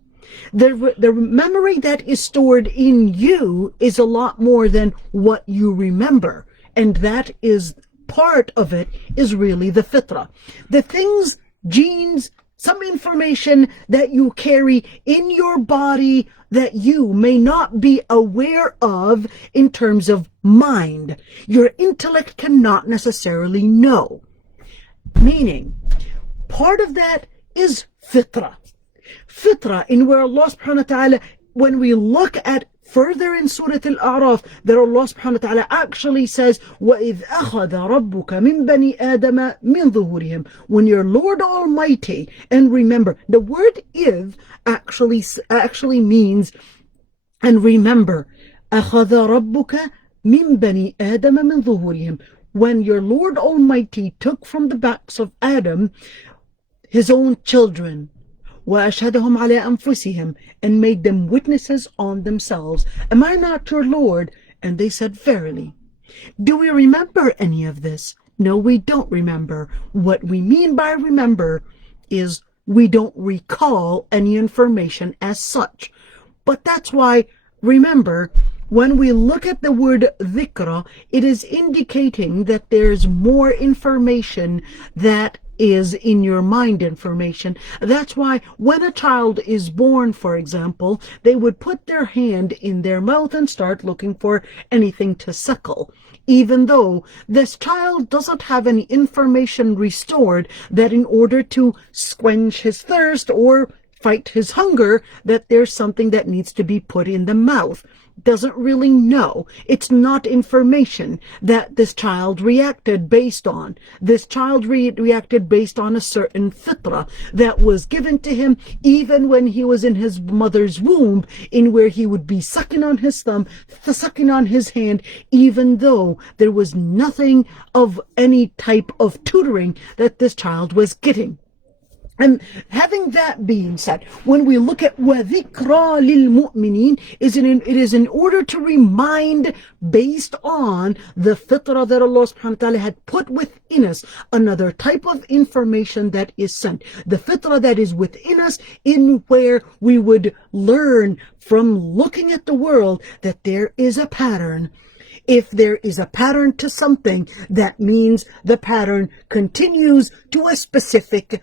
The memory that is stored in you is a lot more than what you remember, and that is part of it is really the fitra. The things, genes, some information that you carry in your body that you may not be aware of in terms of mind. Your intellect cannot necessarily know. Meaning, part of that is fitra. Fitra, in where Allah subhanahu wa ta'ala, when we look at further in Surah A'raf, that Allah subhanahu wa ta'ala actually says, وَإِذْ أَخَذَ رَبُّكَ مِنْ بَنِي آدَمَ مِنْ ظُهُورِهِمْ, when your Lord Almighty, and remember, the word إِذْ actually means, and remember, أَخَذَ رَبُّكَ مِنْ بَنِي آدَمَ مِنْ ظُهُورِهِمْ, when your Lord Almighty took from the backs of Adam his own children, وَأَشْهَدَهُمْ عَلَىٰ أَنفُسِهِمْ, and made them witnesses on themselves. Am I not your Lord? And they said, verily. Do we remember any of this? No, we don't remember. What we mean by remember is we don't recall any information as such. But that's why, remember, when we look at the word dhikra, it is indicating that there's more information that is in your mind information. That's why when a child is born, for example, they would put their hand in their mouth and start looking for anything to suckle, even though this child doesn't have any information restored that in order to quench his thirst or fight his hunger, that there's something that needs to be put in the mouth. Doesn't really know. It's not information that this child reacted based on. This child reacted based on a certain fitrah that was given to him even when he was in his mother's womb, in where he would be sucking on his thumb, sucking on his hand, even though there was nothing of any type of tutoring that this child was getting. And having that being said, when we look at وَذِكْرَى لِلْمُؤْمِنِينَ, it is in order to remind based on the fitrah that Allah subhanahu wa ta'ala had put within us, another type of information that is sent. The fitrah that is within us, in where we would learn from looking at the world that there is a pattern. If there is a pattern to something, that means the pattern continues to a specific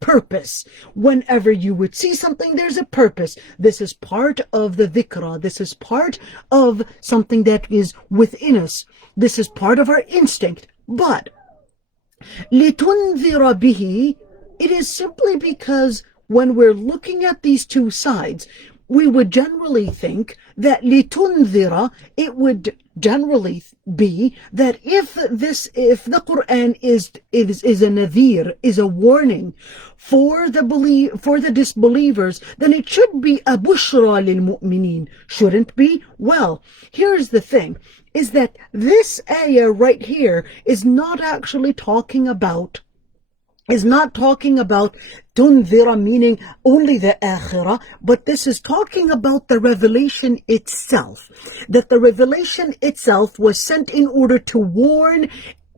purpose. Whenever you would see something, there's a purpose. This is part of the dhikra. This is part of something that is within us. This is part of our instinct. But لِتُنذِرَ بِهِ, it is simply because when we're looking at these two sides, we would generally think that litunzira, it would generally be that if the Quran is a nadhir, is a warning for the disbelievers, then it should be a bushra lil mu'minin. Shouldn't be? Well, here's the thing, is that this ayah right here is not actually talking about tunzira, meaning only the akhirah, but this is talking about the revelation itself. That the revelation itself was sent in order to warn,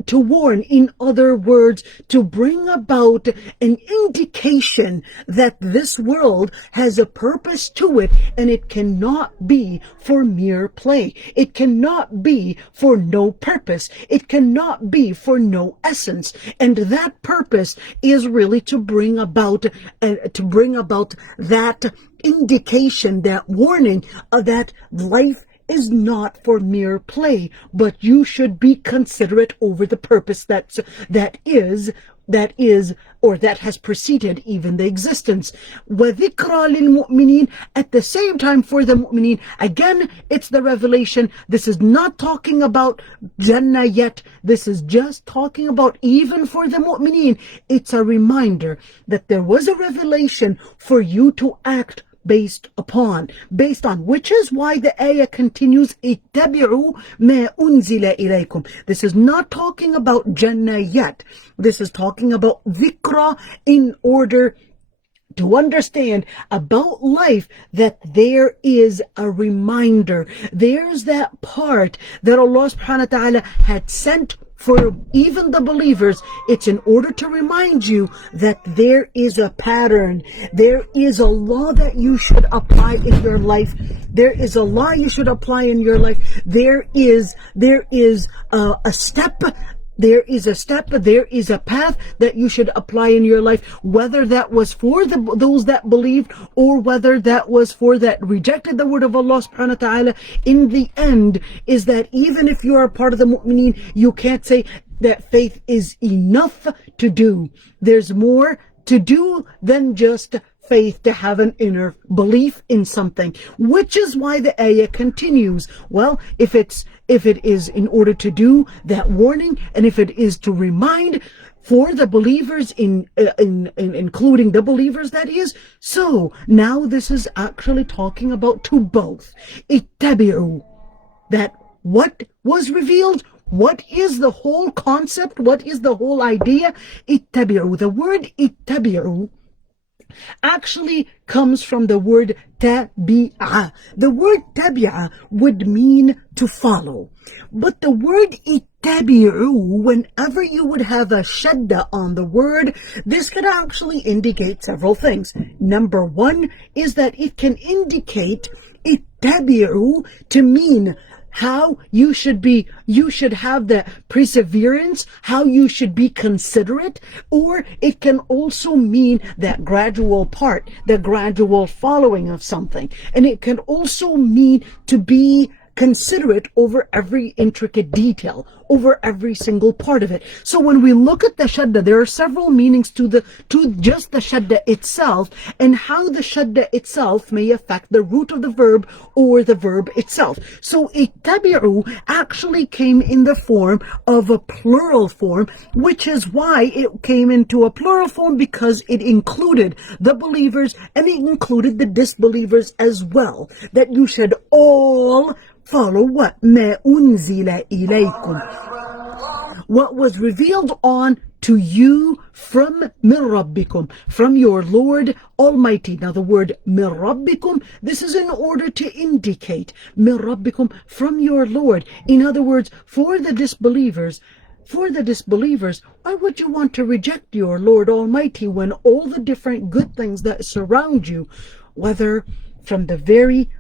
in other words, to bring about an indication that this world has a purpose to it, and it cannot be for mere play. It cannot be for no purpose. It cannot be for no essence. And that purpose is really to bring about that indication, that warning, that life is not for mere play, but you should be considerate over the purpose that has preceded even the existence. وَذِكْرَى لِلْمُؤْمِنِينَ, at the same time for the mu'mineen. Again, it's the revelation. This is not talking about Jannah yet. This is just talking about even for the mu'mineen. It's a reminder that there was a revelation for you to act based on, which is why the ayah continues, ittabi'u ma unzila ilaykum. This is not talking about Jannah yet. This is talking about dhikra, in order to understand about life, that there is a reminder. There's that part that Allah subhanahu wa ta'ala had sent for even the believers. It's in order to remind you that there is a pattern. There is a law that you should apply in your life. There is a law you should apply in your life. There is a step. There is a path that you should apply in your life, whether that was for those that believed, or whether that was for that rejected the word of Allah subhanahu wa ta'ala. In the end, is that even if you are part of the mu'mineen, you can't say that faith is enough to do. There's more to do than just faith, to have an inner belief in something, which is why the ayah continues. Well, if it is in order to do that warning, and if it is to remind for the believers, including the believers, that is, so now this is actually talking about to both. Ittabi'u, that what was revealed, what is the whole concept, what is the whole idea? Ittabi'u, the word ittabi'u actually comes from the word tabi'a. The word tabi'a would mean to follow. But the word ittabi'u, whenever you would have a shadda on the word, this can actually indicate several things. Number one is that it can indicate ittabi'u to mean how you should have the perseverance, how you should be considerate, or it can also mean that gradual part, the gradual following of something. And it can also mean to be considerate over every intricate detail, over every single part of it. So when we look at the shadda, there are several meanings to just the shadda itself, and how the shadda itself may affect the root of the verb or the verb itself. So ittabi'u actually came in the form of a plural form, which is why it came into a plural form, because it included the believers and it included the disbelievers as well. That you should all follow what? مَا أُنزِلَ إِلَيْكُمْ, what was revealed on to you from مِن رَبِّكُمْ, from your Lord Almighty. Now the word مِن رَبِّكُمْ, this is in order to indicate مِن رَبِّكُمْ, from your Lord. In other words, for the disbelievers, why would you want to reject your Lord Almighty when all the different good things that surround you, whether from the very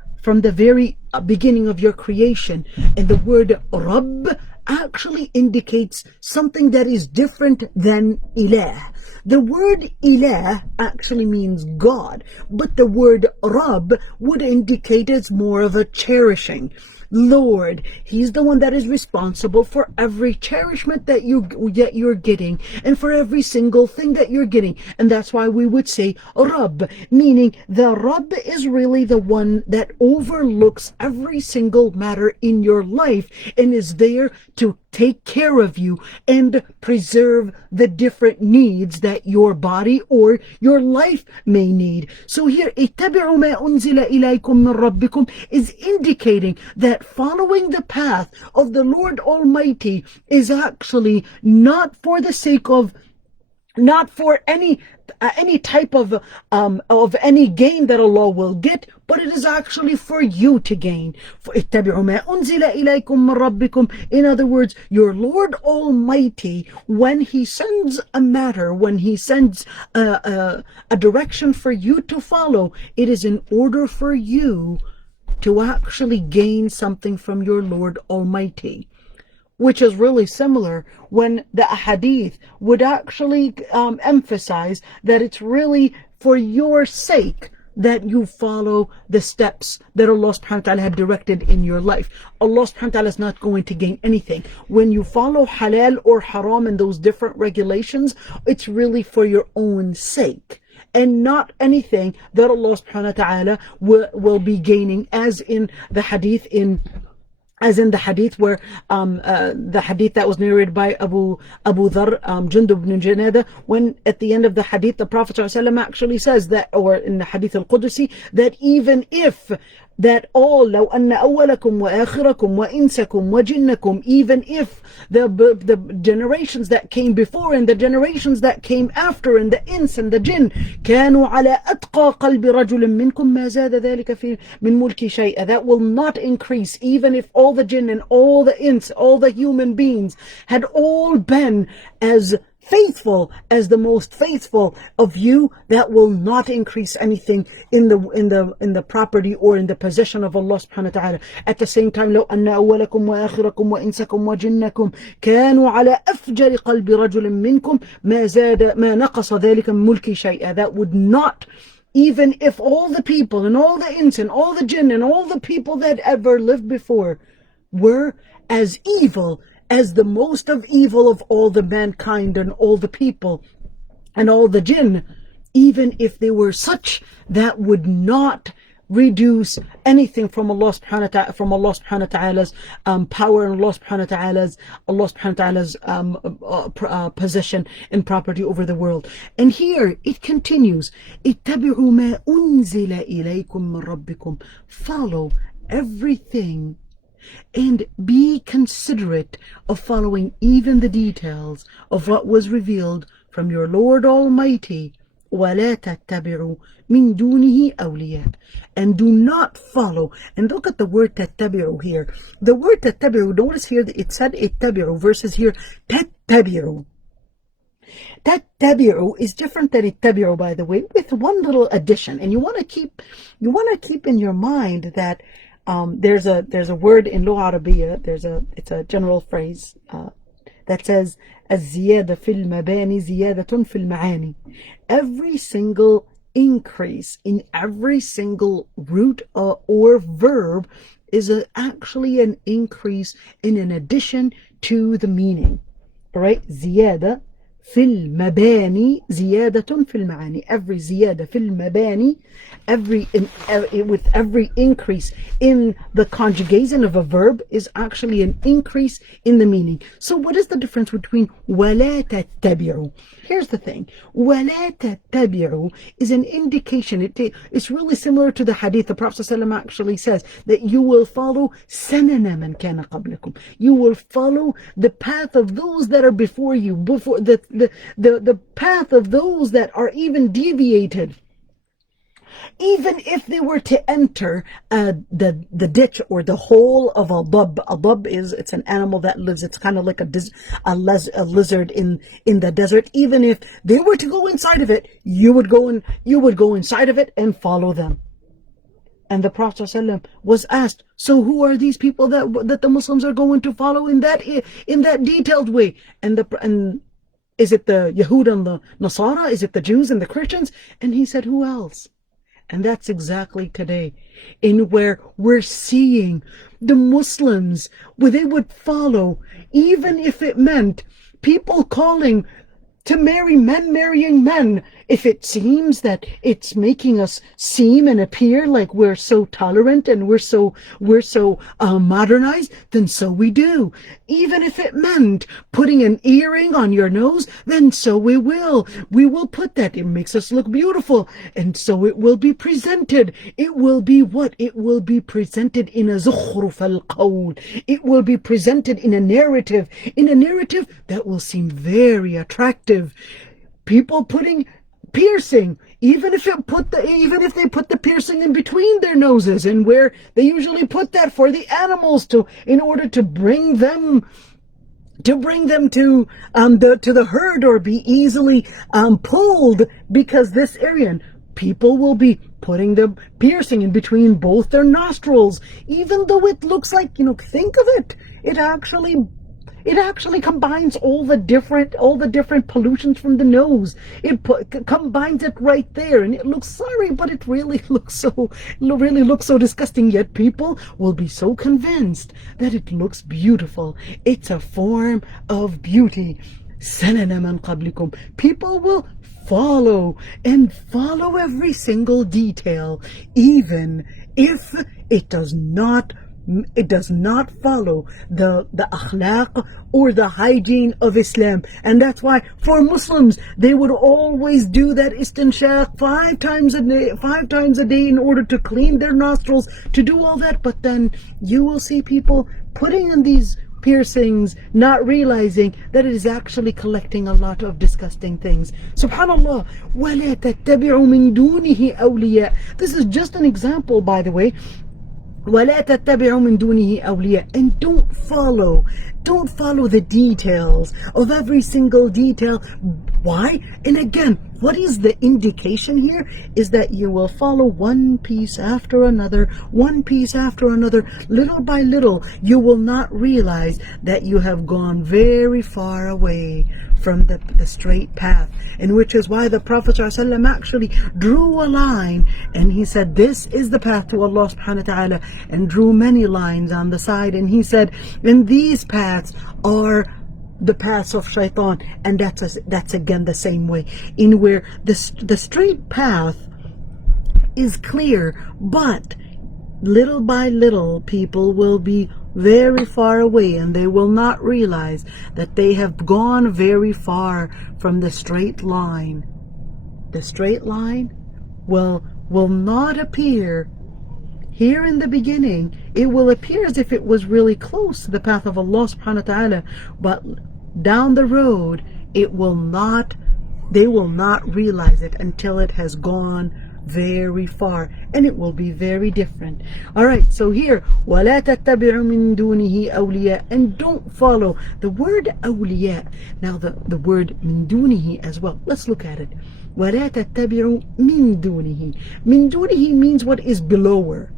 beginning of your creation, and the word Rabb actually indicates something that is different than Ilah. The word Ilah actually means God, but the word Rabb would indicate it's more of a cherishing. Lord, He's the one that is responsible for every cherishment that you're getting, and for every single thing that you're getting. And that's why we would say Rabb, meaning the Rabb is really the one that overlooks every single matter in your life and is there to take care of you and preserve the different needs that your body or your life may need. So here, اتبعوا ما أنزل إليكم من ربكم is indicating that following the path of the Lord Almighty is actually not for the sake of, not for any type of any gain that Allah will get, but it is actually for you to gain. اتبعوا ما أنزل إليكم من ربكم. In other words, your Lord Almighty, when He sends a matter, when He sends a direction for you to follow, it is in order for you to actually gain something from your Lord Almighty. Which is really similar when the hadith would actually emphasize that it's really for your sake that you follow the steps that Allah subhanahu wa ta'ala had directed in your life. Allah subhanahu wa ta'ala is not going to gain anything. When you follow halal or haram and those different regulations, it's really for your own sake, and not anything that Allah subhanahu wa ta'ala will be gaining, as in the hadith where the hadith that was narrated by Abu Dharr, Jundub ibn Janada, when at the end of the hadith the Prophet ﷺ actually says that, or in the hadith al-Qudsi, that even if that all, لو أن أولكم وآخركم وإنسكم وجنكم, even if the generations that came before and the generations that came after, and the ins and the jinn, كانوا على أتقى قلب رجل منكم ما زاد ذلك في من ملك شيئا, that will not increase, even if all the jinn and all the ins, all the human beings had all been as faithful as the most faithful of you, that will not increase anything in the property or in the possession of Allah subhanahu wa ta'ala. At the same time, لو أن أولكم وآخركم وإنسكم وجنكم كانوا على أفجر قلب رجل منكم ما نقص ذلك من ملك شيئا, that would not, even if all the people and all the ins and all the jinn and all the people that ever lived before were as evil as the most of evil of all the mankind and all the people and all the jinn, even if they were such, that would not reduce anything from Allah subhanahu wa ta'ala's power, and Allah subhanahu wa ta'ala's possession and property over the world. And here it continues, اتبعوا ما أنزل إليكم من ربكم, follow everything and be considerate of following even the details of what was revealed from your Lord Almighty. وَلَا تَتَّبِعُوا مِن دُونِهِ أَوْلِيَاءَ, and do not follow. And look at the word تَتَّبِعُوا here. The word تَتَّبِعُوا, notice here that it said اتَّبِعُوا versus here تَتَّبِعُوا. تَتَّبِعُوا is different than اتَّبِعُوا, by the way, with one little addition. And you want to keep in your mind that there's a word in Lugha Arabiya, it's a general phrase that says الزيادة في المباني زيادة في المعاني. Every single increase in every single root or verb is actually an increase in an addition to the meaning. All right, زيادة في المباني زيادة في المعاني. Every زيادة في المباني, with every increase in the conjugation of a verb is actually an increase in the meaning. So what is the difference between ولا تتبعوا? Here's the thing. ولا تتبعوا is an indication. It's really similar to the hadith. The Prophet ﷺ actually says that you will follow سنن من كان قبلكم. You will follow the path of those that are before you, before the path of those that are even deviated. Even if they were to enter the ditch or the hole of a dub. A dub it's an animal that lives, it's kind of like a lizard in the desert. Even if they were to go inside of it, you would go inside of it and follow them. And the Prophet ﷺ was asked, so who are these people that the Muslims are going to follow in that detailed way? And is it the Yahud and the Nasara? Is it the Jews and the Christians? And he said, who else? And that's exactly today, in where we're seeing the Muslims, where they would follow, even if it meant people calling to marry men marrying men. If it seems that it's making us seem and appear like we're so tolerant and we're so modernized, then so we do. Even if it meant putting an earring on your nose, then so we will. We will put that. It makes us look beautiful. And so it will be presented. It will be what? It will be presented in a zukhruf al-qawl. It will be presented in a narrative that will seem very attractive. People putting piercing, even if they put the piercing in between their noses, and where they usually put that for the animals in order to bring them to the herd, or be easily pulled, because this area, people will be putting the piercing in between both their nostrils, even though it looks like, think of it, it actually combines all the different pollutions from the nose. It combines it right there, and it looks sorry, but it really looks so disgusting. Yet people will be so convinced that it looks beautiful. It's a form of beauty. سَنَنَ مَنْ قَبْلِكُمْ. People will follow every single detail, even if it does not follow the akhlaq or the hygiene of Islam. And that's why for Muslims, they would always do that istinshaq 5 times a day in order to clean their nostrils, to do all that. But then you will see people putting in these piercings, not realizing that it is actually collecting a lot of disgusting things. Subhanallah. وَلَا تَتَّبِعُوا مِن دُونِهِ أَوْلِيَاءَ. This is just an example, by the way. وَلَا تَتَّبِعُوا مِن دُونِهِ أَوْلِيَاءَ. And don't follow the details of every single detail. Why? And again, what is the indication here? Is that you will follow one piece after another, little by little. You will not realize that you have gone very far away from the straight path. And which is why the Prophet ﷺ actually drew a line, and he said, this is the path to Allah subhanahu wa ta'ala, and drew many lines on the side, and he said, and these paths are the paths of shaitan. And that's again the same way, in where the straight path is clear, but little by little people will be very far away, and they will not realize that they have gone very far from the straight line. The straight line will not appear here in the beginning. It will appear as if it was really close to the path of Allah subhanahu wa ta'ala, but down the road they will not realize it until it has gone very far, and it will be very different. Alright, so here, وَلَا تَتَّبِعُوا مِن دُونِهِ أَوْلِيَاءَ. And don't follow the word awliya. Now the word min dunihi as well, let's look at it. وَلَا تَتَّبِعُوا مِن دُونِهِ. Min dunihi means what is below her.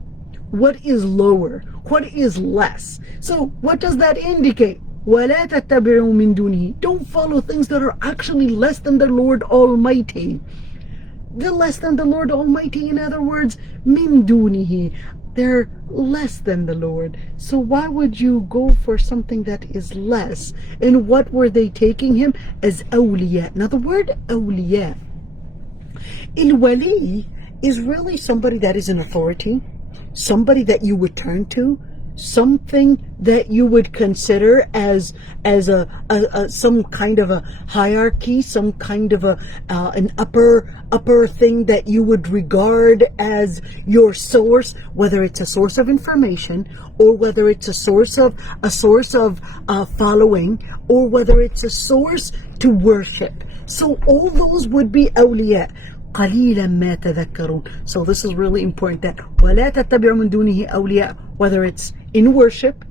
what is lower, what is less. So what does that indicate? وَلَا تَتَّبِعُوا مِن دُونِهِ. Don't follow things that are actually less than the Lord Almighty. They're less than the Lord Almighty. In other words, min dunihi. They're less than the Lord. So why would you go for something that is less? And what were they taking him? As awliya. Now the word awliya, il-wali, is really somebody that is an authority, somebody that you would turn to, something that you would consider as a some kind of a hierarchy, some kind of an upper thing that you would regard as your source, whether it's a source of information, or whether it's a source of following, or whether it's a source to worship. So all those would be awliya. قليلا ما تذكرون. So this is really important, that ولا تتبعوا من دونه أولياء, whether it's in worship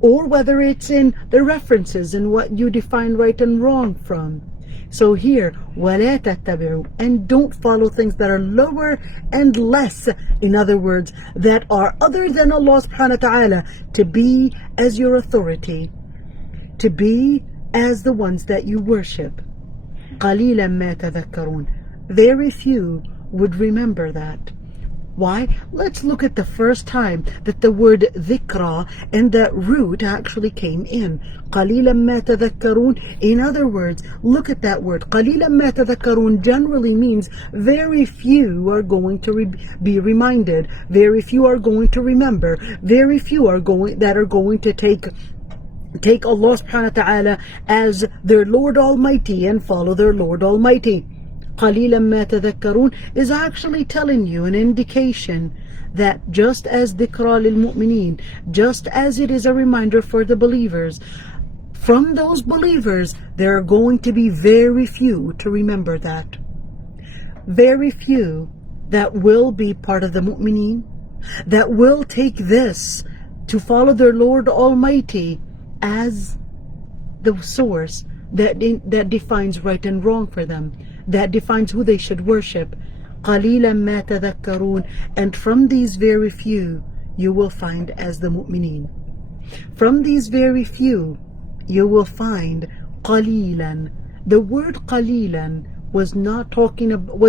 or whether it's in the references and what you define right and wrong from. So here, ولا تتبعوا, and don't follow things that are lower and less, in other words, that are other than Allah subhanahu wa ta'ala, to be as your authority, to be as the ones that you worship. قليلا ما تذكرون. Very few would remember that. Why? Let's look at the first time that the word dhikra and that root actually came in. قَلِيلًا مَا تَذَكَّرُونَ. In other words, look at that word. قَلِيلًا مَا تَذَكَّرُونَ generally means very few are going to be reminded. Very few are going to remember. Very few are going to take Allah subhanahu wa ta'ala as their Lord Almighty and follow their Lord Almighty. قَلِيلًا مَا تَذَكَّرُونَ is actually telling you an indication that just as ذِكْرَى لِلْمُؤْمِنِينَ, just as it is a reminder for the believers, from those believers there are going to be very few to remember that. Very few that will be part of the mu'mineen, that will take this to follow their Lord Almighty as the source that defines right and wrong for them, that defines who they should worship. قَلِيلًا مَا تَذَكَّرُونَ. And from these very few you will find as the mu'mineen. From these very few you will find قَلِيلًا. The word قَلِيلًا was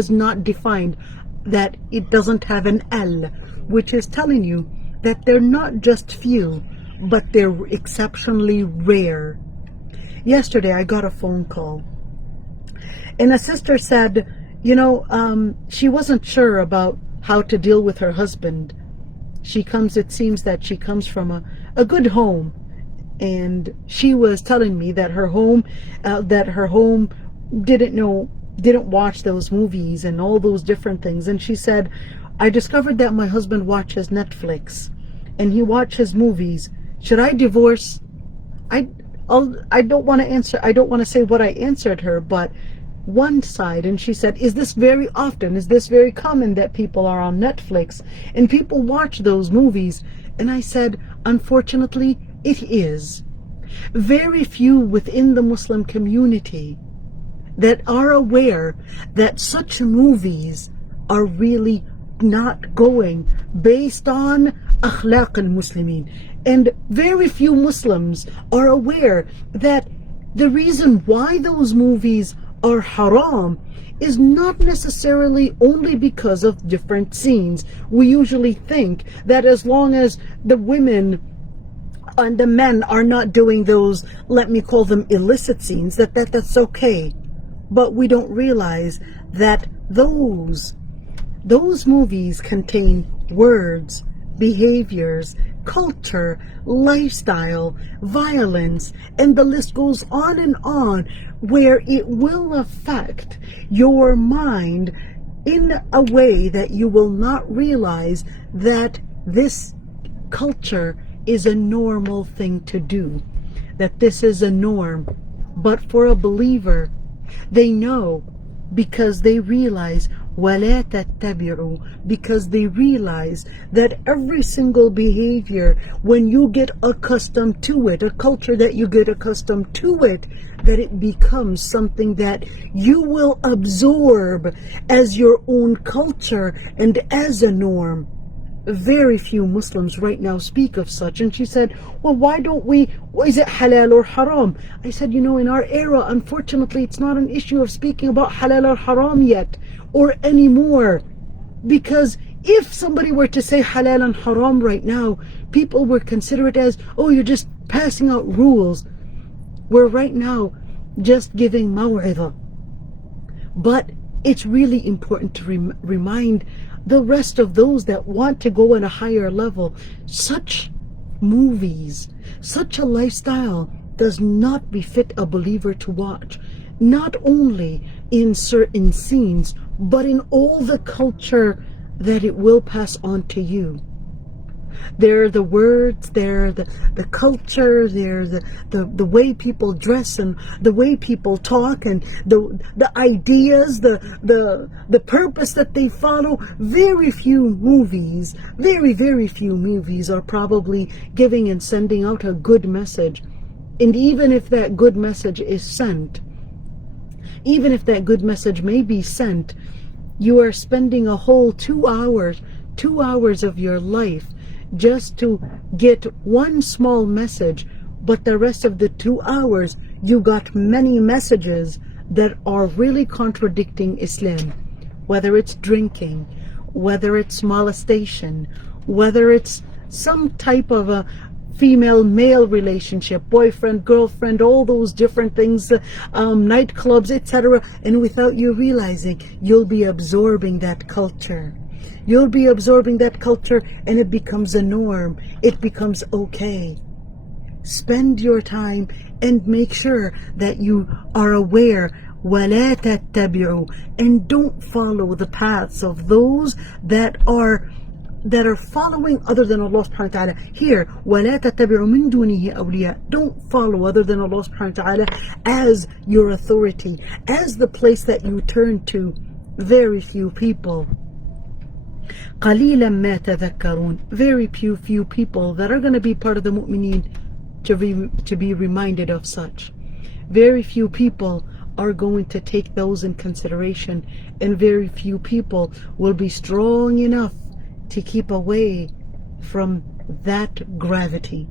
not defined, that it doesn't have an al, which is telling you that they're not just few, but they're exceptionally rare. Yesterday I got a phone call, and a sister said, she wasn't sure about how to deal with her husband. It seems that she comes from a good home, and she was telling me that her home didn't watch those movies and all those different things. And she said, I discovered that my husband watches Netflix and he watches movies. Should I divorce? I don't want to answer. I don't want to say what I answered her, but one side, and she said, is this very often? Is this very common that people are on Netflix and people watch those movies? And I said, unfortunately, it is. Very few within the Muslim community that are aware that such movies are really not going based on akhlaq al-Muslimin. And very few Muslims are aware that the reason why those movies are haram is not necessarily only because of different scenes. We usually think that as long as the women and the men are not doing those, let me call them illicit scenes, that's okay. But we don't realize that those movies contain words, behaviors, culture, lifestyle, violence, and the list goes on, where it will affect your mind in a way that you will not realize that this culture is a normal thing to do, that this is a norm. But for a believer, they know, because they realize وَلَا تَتَّبِعُوا, because they realize that every single behavior, when you get accustomed to it, a culture that you get accustomed to it, that it becomes something that you will absorb as your own culture and as a norm. very few Muslims right now speak of such. And she said, well, why don't we, is it halal or haram? I said, you know, in our era, unfortunately, it's not an issue of speaking about halal or haram yet, or anymore. Because if somebody were to say halal and haram right now, people would consider it as, oh, you're just passing out rules. We're right now just giving maw'idah. But it's really important to remind the rest of those that want to go at a higher level. Such movies, such a lifestyle does not befit a believer to watch. Not only in certain scenes, but in all the culture that it will pass on to you. There are the words, there are the culture, there's the way people dress and the way people talk and the ideas, the purpose that they follow. Very few movies, very few movies are probably giving and sending out a good message. And even if that good message is sent, even if that good message may be sent, you are spending a whole 2 hours of your life just to get one small message, but the rest of the 2 hours you got many messages that are really contradicting Islam. Whether it's drinking, whether it's molestation, whether it's some type of a female-male relationship, boyfriend, girlfriend, all those different things, nightclubs, etc. And without you realizing, you'll be absorbing that culture. You'll be absorbing that culture, and it becomes a norm. It becomes okay. Spend your time and make sure that you are aware. وَلَا تَتَّبِعُوا, and don't follow the paths of those that are following other than Allah subhanahu wa ta'ala. Here, وَلَا تَتَّبِعُوا مِن دُونِهِ أَوْلِيَاءَ, don't follow other than Allah subhanahu wa ta'ala as your authority, as the place that you turn to. Very few people. قَلِيلًا مَا تَذَكَّرُونَ, very few people that are going to be part of the mu'mineen to be reminded of such. Very few people are going to take those in consideration, and very few people will be strong enough to keep away from that gravity.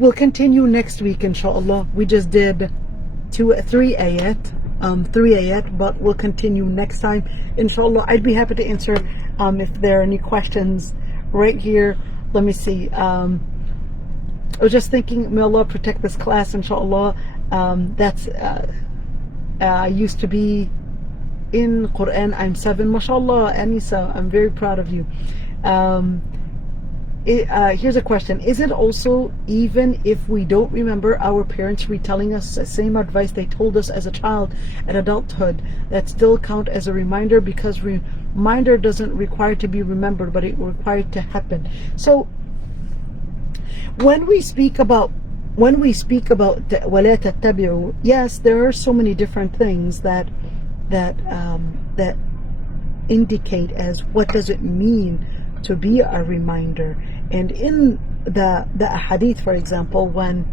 We'll continue next week, inshallah. We just did 3 ayat, but we'll continue next time, inshallah. I'd be happy to answer if there are any questions right here. Let me see. I was just thinking, may Allah protect this class, inshallah. I used to be in Quran. I'm 7, mashallah. Anisa, I'm very proud of you. Here's a question. Is it also, even if we don't remember our parents retelling us the same advice they told us as a child at adulthood, that still count as a reminder? Because reminder doesn't require to be remembered, but it required to happen. So when we speak about وَلَا تَتَّبِعُوا, yes, there are so many different things that indicate as what does it mean to be a reminder. And in the hadith, for example, when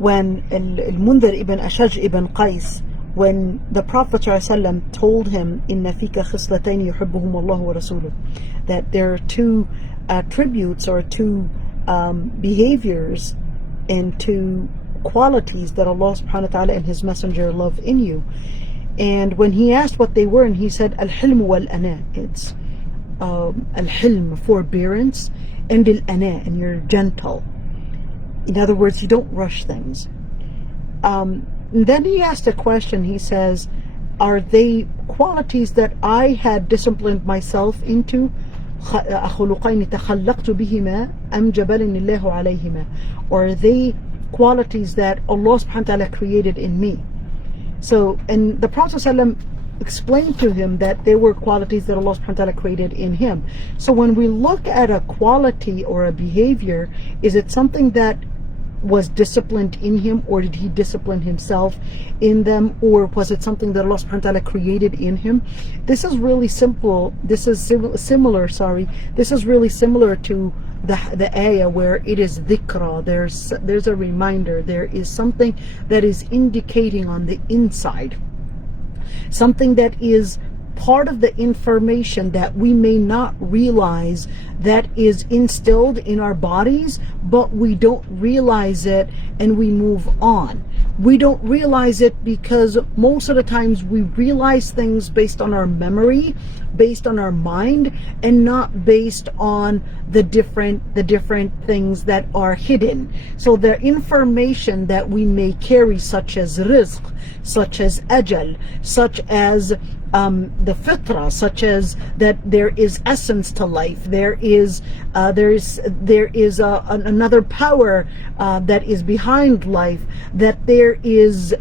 al-Mundhir ibn Ashaj ibn Qais, when the Prophet ﷺ told him, إِنَّ فِيكَ خِصْلَتَيْنِ يُحِبُّهُمُ اللَّهُ وَرَسُولُهُ, that there are two attributes or two behaviors and two qualities that Allah subhanahu wa ta'ala and His Messenger love in you. And when he asked what they were, and he said, al-hilm wal-ana, it's al-hilm, forbearance, and al-ana, and you're gentle. In other words, you don't rush things. And then he asked a question. He says, are they qualities that I had disciplined myself into? أَخُلُقَيْنِ تَخَلَّقْتُ بِهِمَا أَمْ جَبَلَنِ اللَّهُ عَلَيْهِمَا, or are they qualities that Allah subhanahu wa ta'ala created in me? So, and the Prophet ﷺ explained to him that they were qualities that Allah subhanahu wa ta'ala created in him. So when we look at a quality or a behavior, is it something that was disciplined in him, or did he discipline himself in them, or was it something that Allah subhanahu wa ta'ala created in him? This is really simple. This is similar to the ayah where it is dhikra. There's a reminder. There is something that is indicating on the inside, something that is part of the information that we may not realize that is instilled in our bodies, but we don't realize it and we move on. We don't realize it because most of the times we realize things based on our memory, based on our mind, and not based on the different things that are hidden. So the information that we may carry, such as rizq, such as ajal, such as the fitra, such as that there is essence to life, there is another power that is behind life, that there is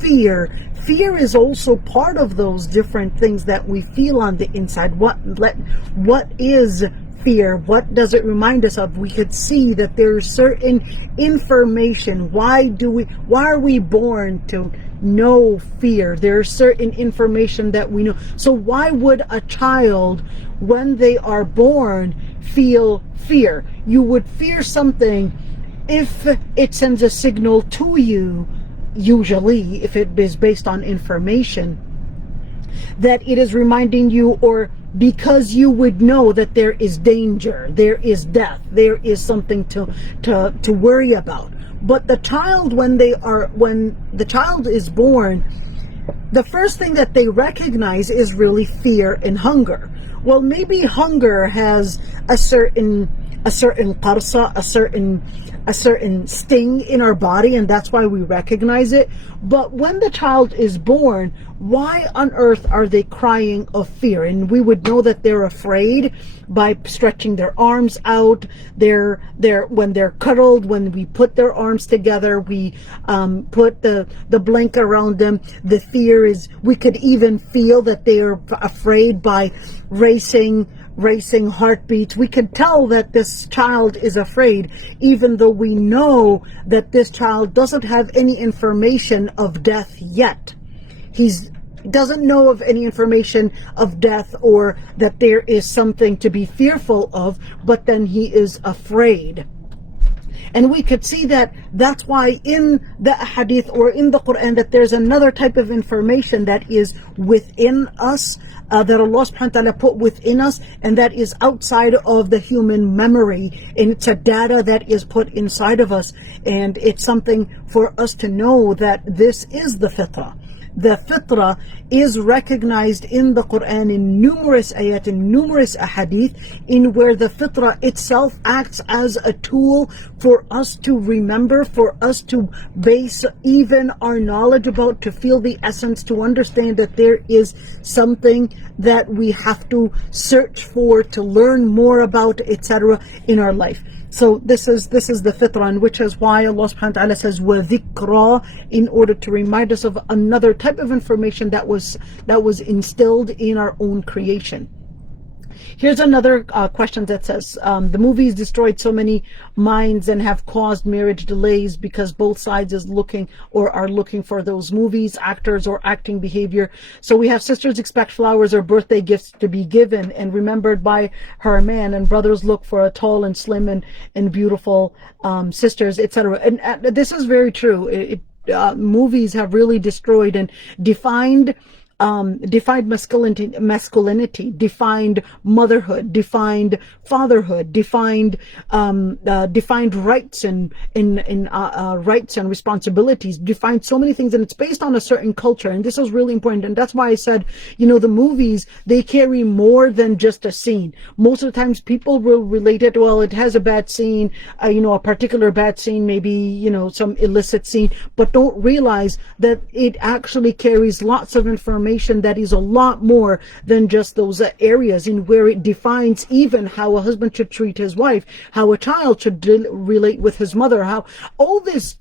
fear. Fear is also part of those different things that we feel on the inside. What is fear? What does it remind us of? We could see that there is certain information. Why are we born to know fear? There's certain information that we know. So why would a child, when they are born, feel fear? You would fear something if it sends a signal to you, usually if it is based on information, that it is reminding you, or because you would know that there is danger, there is death, there is something to worry about. But the child, when the child is born, the first thing that they recognize is really fear and hunger. Well, maybe hunger has a certain qarsa, a certain sting in our body, and that's why we recognize it. But when the child is born, why on earth are they crying of fear? And we would know that they're afraid by stretching their arms out. When they're cuddled, when we put their arms together, we put the blanket around them. The fear is, we could even feel that they are afraid by racing heartbeats. We could tell that this child is afraid, even though we know that this child doesn't have any information of death yet. He doesn't know of any information of death, or that there is something to be fearful of, but then he is afraid. And we could see that that's why in the hadith or in the Quran that there's another type of information that is within us, that Allah subhanahu wa ta'ala put within us, and that is outside of the human memory, and it's a data that is put inside of us, and it's something for us to know that this is the fitrah. The fitrah is recognized in the Quran in numerous ayat, in numerous ahadith, in where the fitrah itself acts as a tool for us to remember, for us to base even our knowledge about, to feel the essence, to understand that there is something that we have to search for, to learn more about, etc. in our life. So this is the fitrah, which is why Allah subhanahu wa ta'ala says وَذِكْرَى, in order to remind us of another type of information that was instilled in our own creation. Here's another question that says, the movies destroyed so many minds and have caused marriage delays because both sides are looking for those movies, actors, or acting behavior. So we have sisters expect flowers or birthday gifts to be given and remembered by her man, and brothers look for a tall and slim and beautiful sisters, etc. And this is very true. Movies have really destroyed and defined masculinity, defined motherhood, defined fatherhood, defined rights and rights and responsibilities, defined so many things, and it's based on a certain culture. And this is really important, and that's why I said, the movies, they carry more than just a scene. Most of the times people will relate it, well, it has a bad scene, a particular bad scene, maybe some illicit scene, but don't realize that it actually carries lots of information that is a lot more than just those areas, in where it defines even how a husband should treat his wife, how a child should relate with his mother, how all these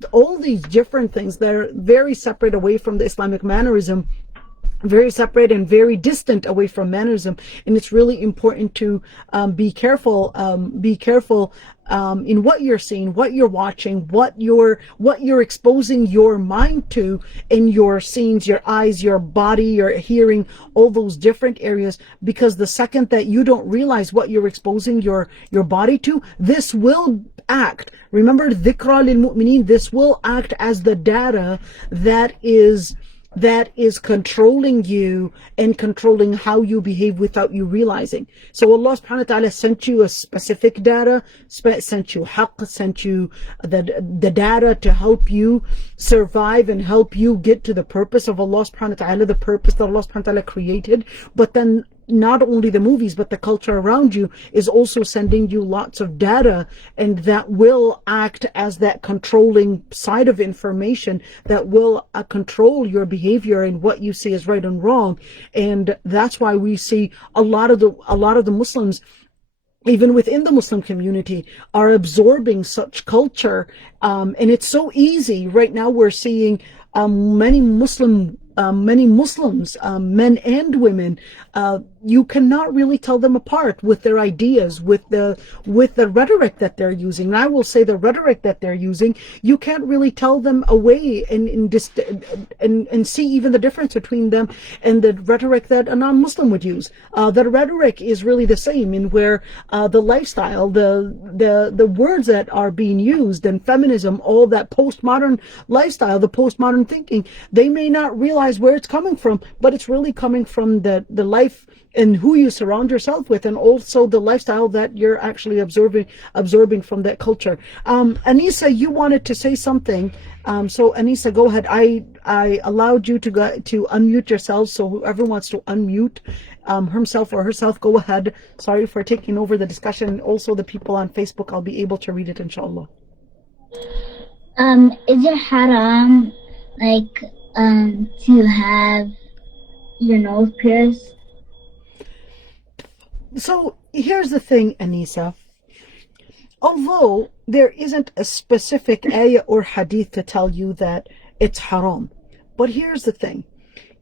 different things that are very separate away from the Islamic mannerism, very separate and very distant away from mannerism. And it's really important to be careful in what you're seeing, what you're watching, what you're exposing your mind to in your scenes, your eyes, your body, your hearing, all those different areas. Because the second that you don't realize what you're exposing your body to, this will act. Remember, dhikra lil mu'mineen, this will act as the data that is that is controlling you and controlling how you behave without you realizing. So Allah subhanahu wa ta'ala sent you a specific data, sent you haqq, sent you the data to help you survive and help you get to the purpose of Allah subhanahu wa ta'ala, the purpose that Allah subhanahu wa ta'ala created. But then not only the movies, but the culture around you is also sending you lots of data, and that will act as that controlling side of information that will control your behavior and what you see as right and wrong. And that's why we see a lot of the Muslims, even within the Muslim community, are absorbing such culture. And it's so easy. Right now we're seeing many Muslims, men and women, you cannot really tell them apart with their ideas, with the rhetoric that they're using. And I will say the rhetoric that they're using, you can't really tell them away and see even the difference between them and the rhetoric that a non-Muslim would use. The rhetoric is really the same, in where the lifestyle, the words that are being used, and feminism, all that postmodern lifestyle, the postmodern thinking, they may not realize where it's coming from, but it's really coming from the life and who you surround yourself with, and also the lifestyle that you're actually absorbing from that culture. Anisa, you wanted to say something. So Anisa, go ahead. I allowed you to unmute yourself, so whoever wants to unmute himself or herself, go ahead. Sorry for taking over the discussion. Also the people on Facebook, I'll be able to read it, inshallah. Is it haram, to have your nose pierced? So here's the thing, Anisa. Although there isn't a specific ayah or hadith to tell you that it's haram, but here's the thing,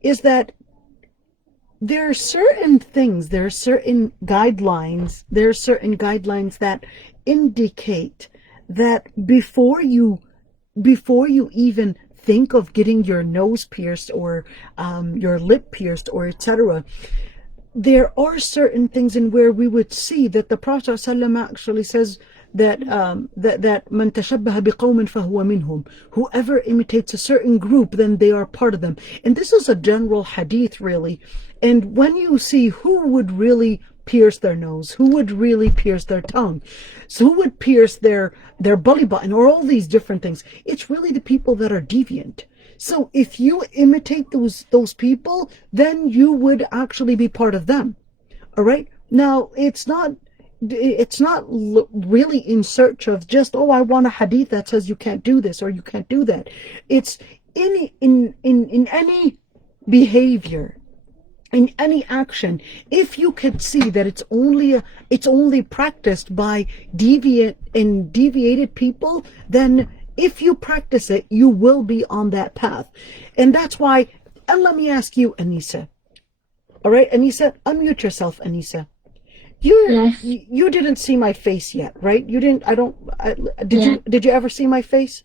is that there are certain things, there are certain guidelines that indicate that before you even think of getting your nose pierced or your lip pierced or etc., there are certain things in where we would see that the Prophet ﷺ actually says that that man tashabbaha biqawmin fahuwa minhum, whoever imitates a certain group, then they are part of them. And this is a general hadith, really. And when you see who would really pierce their nose, who would really pierce their tongue, so who would pierce their belly button, or all these different things, it's really the people that are deviant. So if you imitate those people, then you would actually be part of them. All right. Now it's not really in search of just, oh, I want a hadith that says you can't do this or you can't do that. It's in any behavior, in any action, if you could see that it's only practiced by deviated people, then if you practice it, you will be on that path. And that's why, and let me ask you, Anisa. All right, Anisa, unmute yourself, Anisa. Yes. You didn't see my face yet, right? You didn't, did you ever see my face?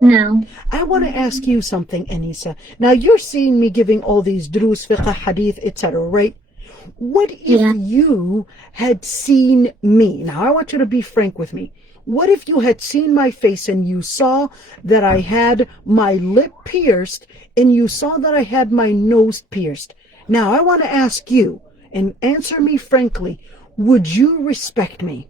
No. I want to ask you something, Anisa. Now you're seeing me giving all these durus, fiqh, hadith, etc., right? What if you had seen me? Now I want you to be frank with me. What if you had seen my face and you saw that I had my lip pierced and you saw that I had my nose pierced? Now I want to ask you, and answer me frankly, would you respect me?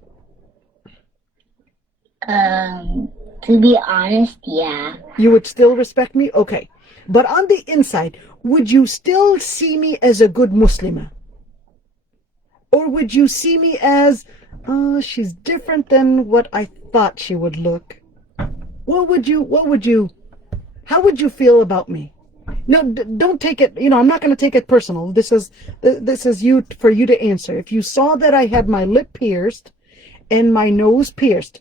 To be honest, yeah. You would still respect me? Okay. But on the inside, would you still see me as a good Muslimah? Or would you see me as, she's different than what I thought she would look? How would you feel about me? No, don't take it, I'm not going to take it personal. This is for you to answer. If you saw that I had my lip pierced and my nose pierced,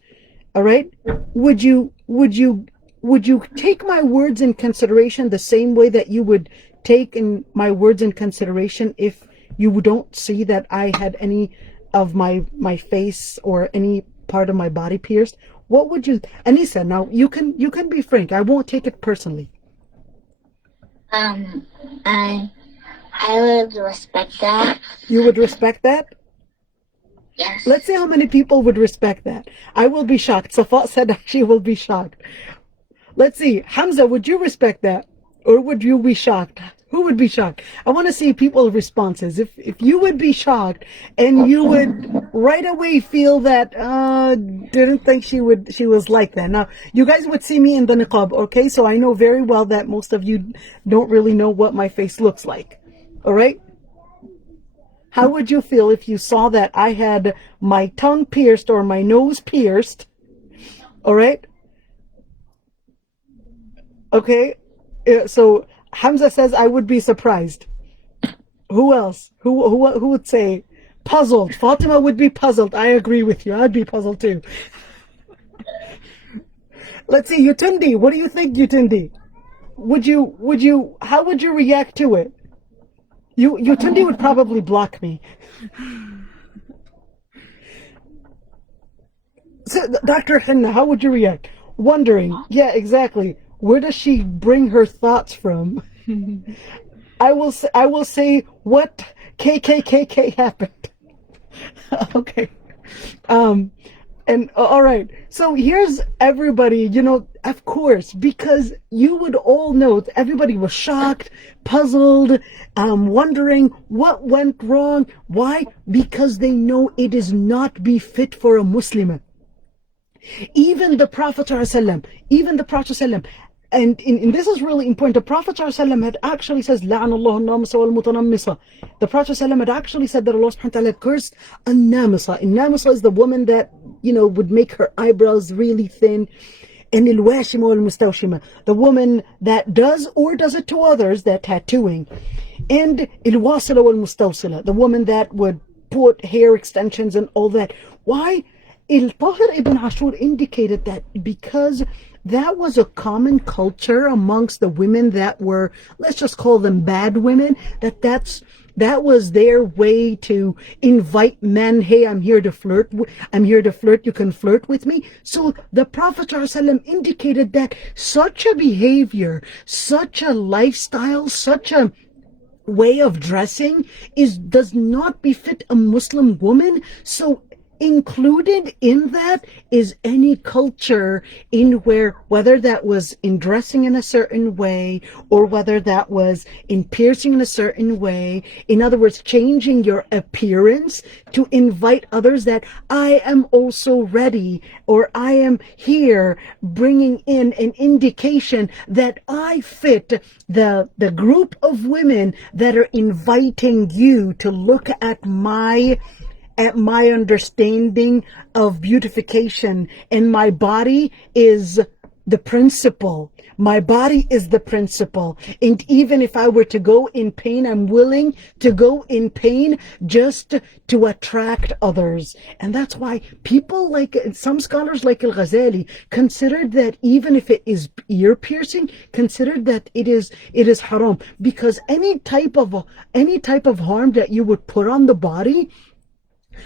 all right, would you take my words in consideration the same way that you would take my words in consideration if you don't see that I had any of my face or any part of my body pierced? What would you, Anisa, now you can be frank. I won't take it personally. I would respect that. You would respect that? Yes. Let's see how many people would respect that. I will be shocked. Safa said she will be shocked. Let's see. Hamza, would you respect that? Or would you be shocked? Who would be shocked? I want to see people's responses. If you would be shocked and you would right away feel that didn't think she was like that. Now you guys would see me in the niqab, okay? So I know very well that most of you don't really know what my face looks like. All right? How would you feel if you saw that I had my tongue pierced or my nose pierced? All right? Okay? So Hamza says I would be surprised. Who else? Who would say puzzled? Fatima would be puzzled. I agree with you. I'd be puzzled too. Let's see, Yutundi. What do you think, Yutundi? How would you react to it? Yutundi would probably block me. So, Dr. Henna, how would you react? Wondering. Yeah, exactly. Where does she bring her thoughts from? I will say what KKKK happened. Okay. And all right. So here's everybody, of course, because you would all know everybody was shocked, puzzled, wondering what went wrong. Why? Because they know it is not befit for a Muslim. Even the Prophet ﷺ, and this is really important. The Prophet ﷺ had actually says, لَعْنَ اللَّهُ النَّامِسَ وَالْمُتَنَمِّسَ. The Prophet ﷺ had actually said that Allah subhanahu wa ta'ala cursed a namisa. And namisa is the woman that, would make her eyebrows really thin. And الْوَاشِمَ وَالْمُسْتَوْشِمَ, the woman that does or does it to others, that tattooing. And الْوَاصِلَ وَالْمُسْتَوْصِلَ, the woman that would put hair extensions and all that. Why? Tahir ibn Ashur indicated that because that was a common culture amongst the women that were, let's just call them bad women, that was their way to invite men. Hey, I'm here to flirt. You can flirt with me. So the Prophet ﷺ indicated that such a behavior, such a lifestyle, such a way of dressing does not befit a Muslim woman. So included in that is any culture in whether that was in dressing in a certain way or whether that was in piercing in a certain way. In other words, changing your appearance to invite others that I am also ready, or I am here, bringing in an indication that I fit the group of women that are inviting you to look at my understanding of beautification. And my body is the principle. My body is the principle. And even if I were to go in pain, I'm willing to go in pain just to attract others. And that's why people like, some scholars like Al-Ghazali considered that even if it is ear piercing, considered that it is haram, because any type of harm that you would put on the body.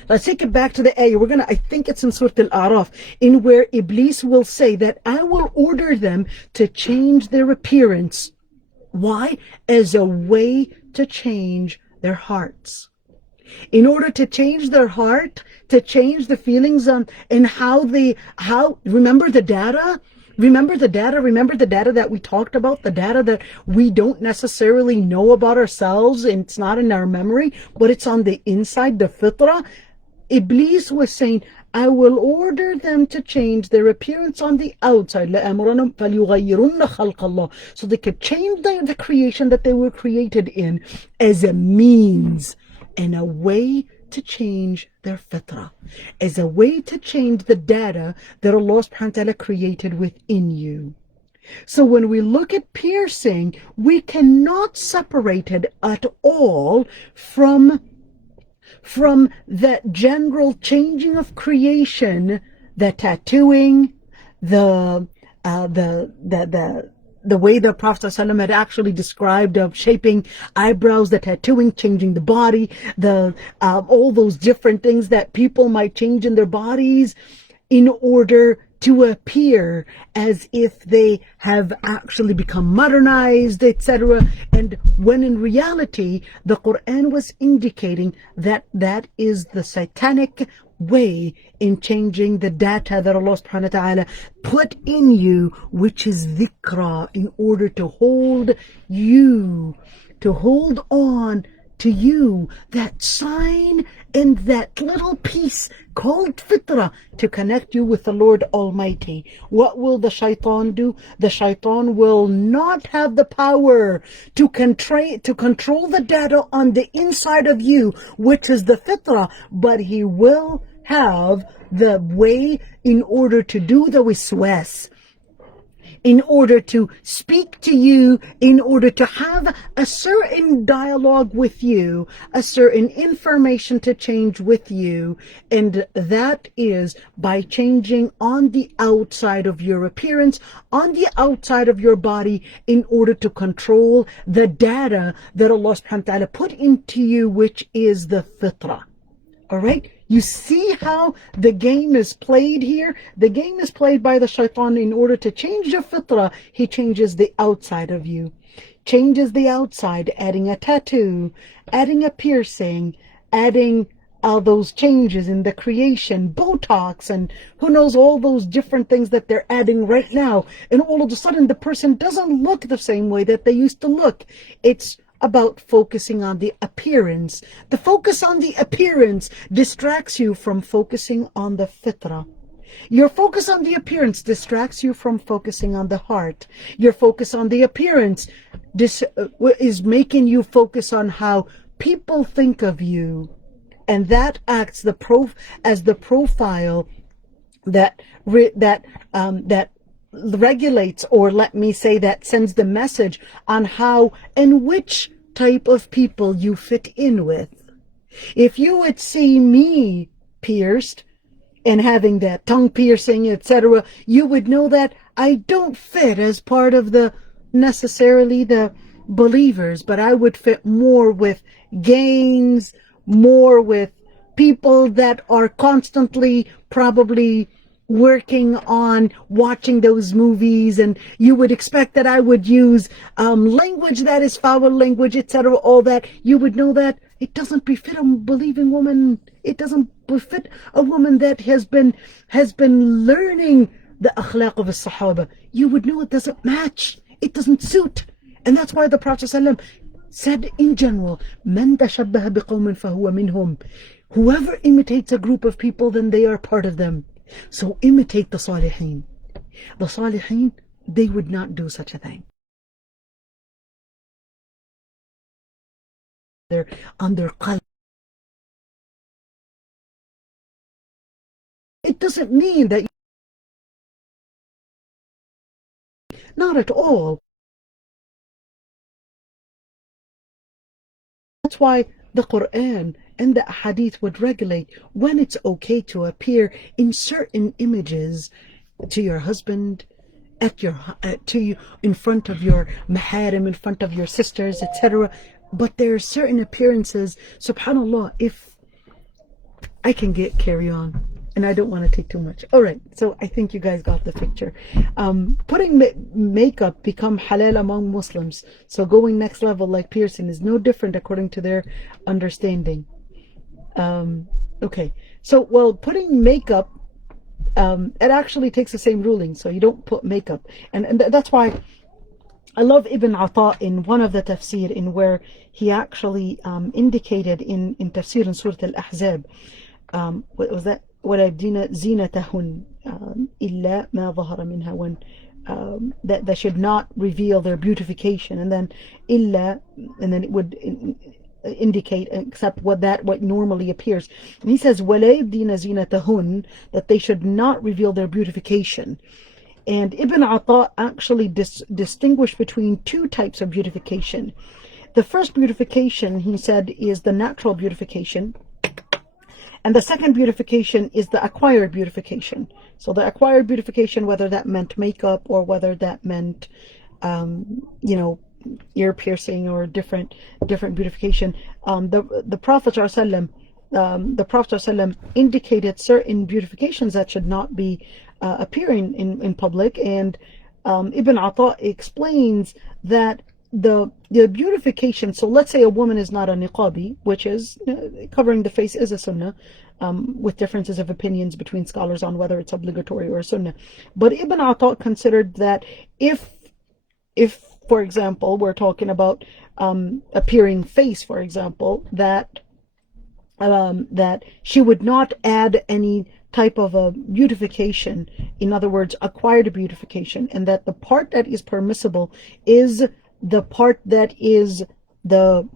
Let's take it back to the ayah. I think it's in Surah A'raf, in where Iblis will say that I will order them to change their appearance. Why? As a way to change their hearts. In order to change their heart, to change the feelings and remember the data? Remember the data that we talked about, the data that we don't necessarily know about ourselves, and it's not in our memory, but it's on the inside, the fitrah. Iblis was saying, I will order them to change their appearance on the outside. So they could change the creation that they were created in as a means and a way to change their fitrah, as a way to change the data that Allah subhanahu wa ta'ala created within you. So when we look at piercing, we cannot separate it at all from that general changing of creation, the tattooing, the way the Prophet ﷺ had actually described of shaping eyebrows, the tattooing, changing the body, all those different things that people might change in their bodies in order to appear as if they have actually become modernized, etc. And when in reality, the Quran was indicating that that is the satanic way in changing the data that Allah subhanahu wa ta'ala put in you, which is dhikra, in order to hold you, to hold on to you, that sign and that little piece called fitra, to connect you with the Lord Almighty. What will the shaitan do? The shaitan will not have the power to control the data on the inside of you, which is the fitra, but he will have the way in order to do the Wazwaz, in order to speak to you, in order to have a certain dialogue with you, a certain information to change with you. And that is by changing on the outside of your appearance, on the outside of your body, in order to control the data that Allah subhanahu wa ta'ala put into you, which is the fitrah. All right? You see how the game is played here? The game is played by the shaitan. In order to change your fitrah, he changes the outside of you. Changes the outside, adding a tattoo, adding a piercing, adding all those changes in the creation, Botox, and who knows, all those different things that they're adding right now. And all of a sudden, the person doesn't look the same way that they used to look. It's about focusing on the appearance. The focus on the appearance distracts you from focusing on the fitrah. Your focus on the appearance distracts you from focusing on the heart. Your focus on the appearance is making you focus on how people think of you. And that acts as the profile that regulates, or let me say, that sends the message on how and which type of people you fit in with. If you would see me pierced and having that tongue piercing, etc., you would know that I don't fit as part of necessarily the believers, but I would fit more with gangs, more with people that are constantly probably working on watching those movies, and you would expect that I would use language that is foul language, etc., all that. You would know that it doesn't befit a believing woman. It doesn't befit a woman that has been learning the akhlaq of the Sahaba. You would know it doesn't match. It doesn't suit. And that's why the Prophet ﷺ said in general, "Man tashabbaha biqawmin fahuwa minhum." Whoever imitates a group of people, then they are part of them. So imitate the Salihin. The Salihin, they would not do such a thing. They're on their qalb. It doesn't mean that not at all. That's why the Quran and the Hadith would regulate when it's okay to appear in certain images to your husband, to you, in front of your maharim, in front of your sisters, etc. But there are certain appearances, subhanallah, if I can carry on, and I don't want to take too much. All right, so I think you guys got the picture. Putting makeup become halal among Muslims. So going next level like piercing is no different according to their understanding. Okay, so well, putting makeup, it actually takes the same ruling. So you don't put makeup, and that's why I love Ibn Ata in one of the Tafseer, in where he actually indicated in Tafseer in Surah Al-Ahzab, what was that? وَلَيُبْدِينَ زِينَتَهُنَّ إِلَّا مَا ظَهَرَ مِنْهَا, when that they should not reveal their beautification, and then illa, and then it would indicate except what normally appears. And he says وَلَيُبْدِينَ زِينَتَهُنَّ, that they should not reveal their beautification. And Ibn Ata actually distinguished between two types of beautification. The first beautification, he said, is the natural beautification. And the second beautification is the acquired beautification. So the acquired beautification, whether that meant makeup or whether that meant, ear piercing or different beautification. The Prophet ﷺ indicated certain beautifications that should not be appearing in public. And Ibn Ata explains that the beautification. So let's say a woman is not a niqabi, which is covering the face is a sunnah, with differences of opinions between scholars on whether it's obligatory or a sunnah. But Ibn Ata considered that if for example we're talking about appearing face, for example, that she would not add any type of a beautification, in other words, acquired beautification, and that the part that is permissible is the part that is the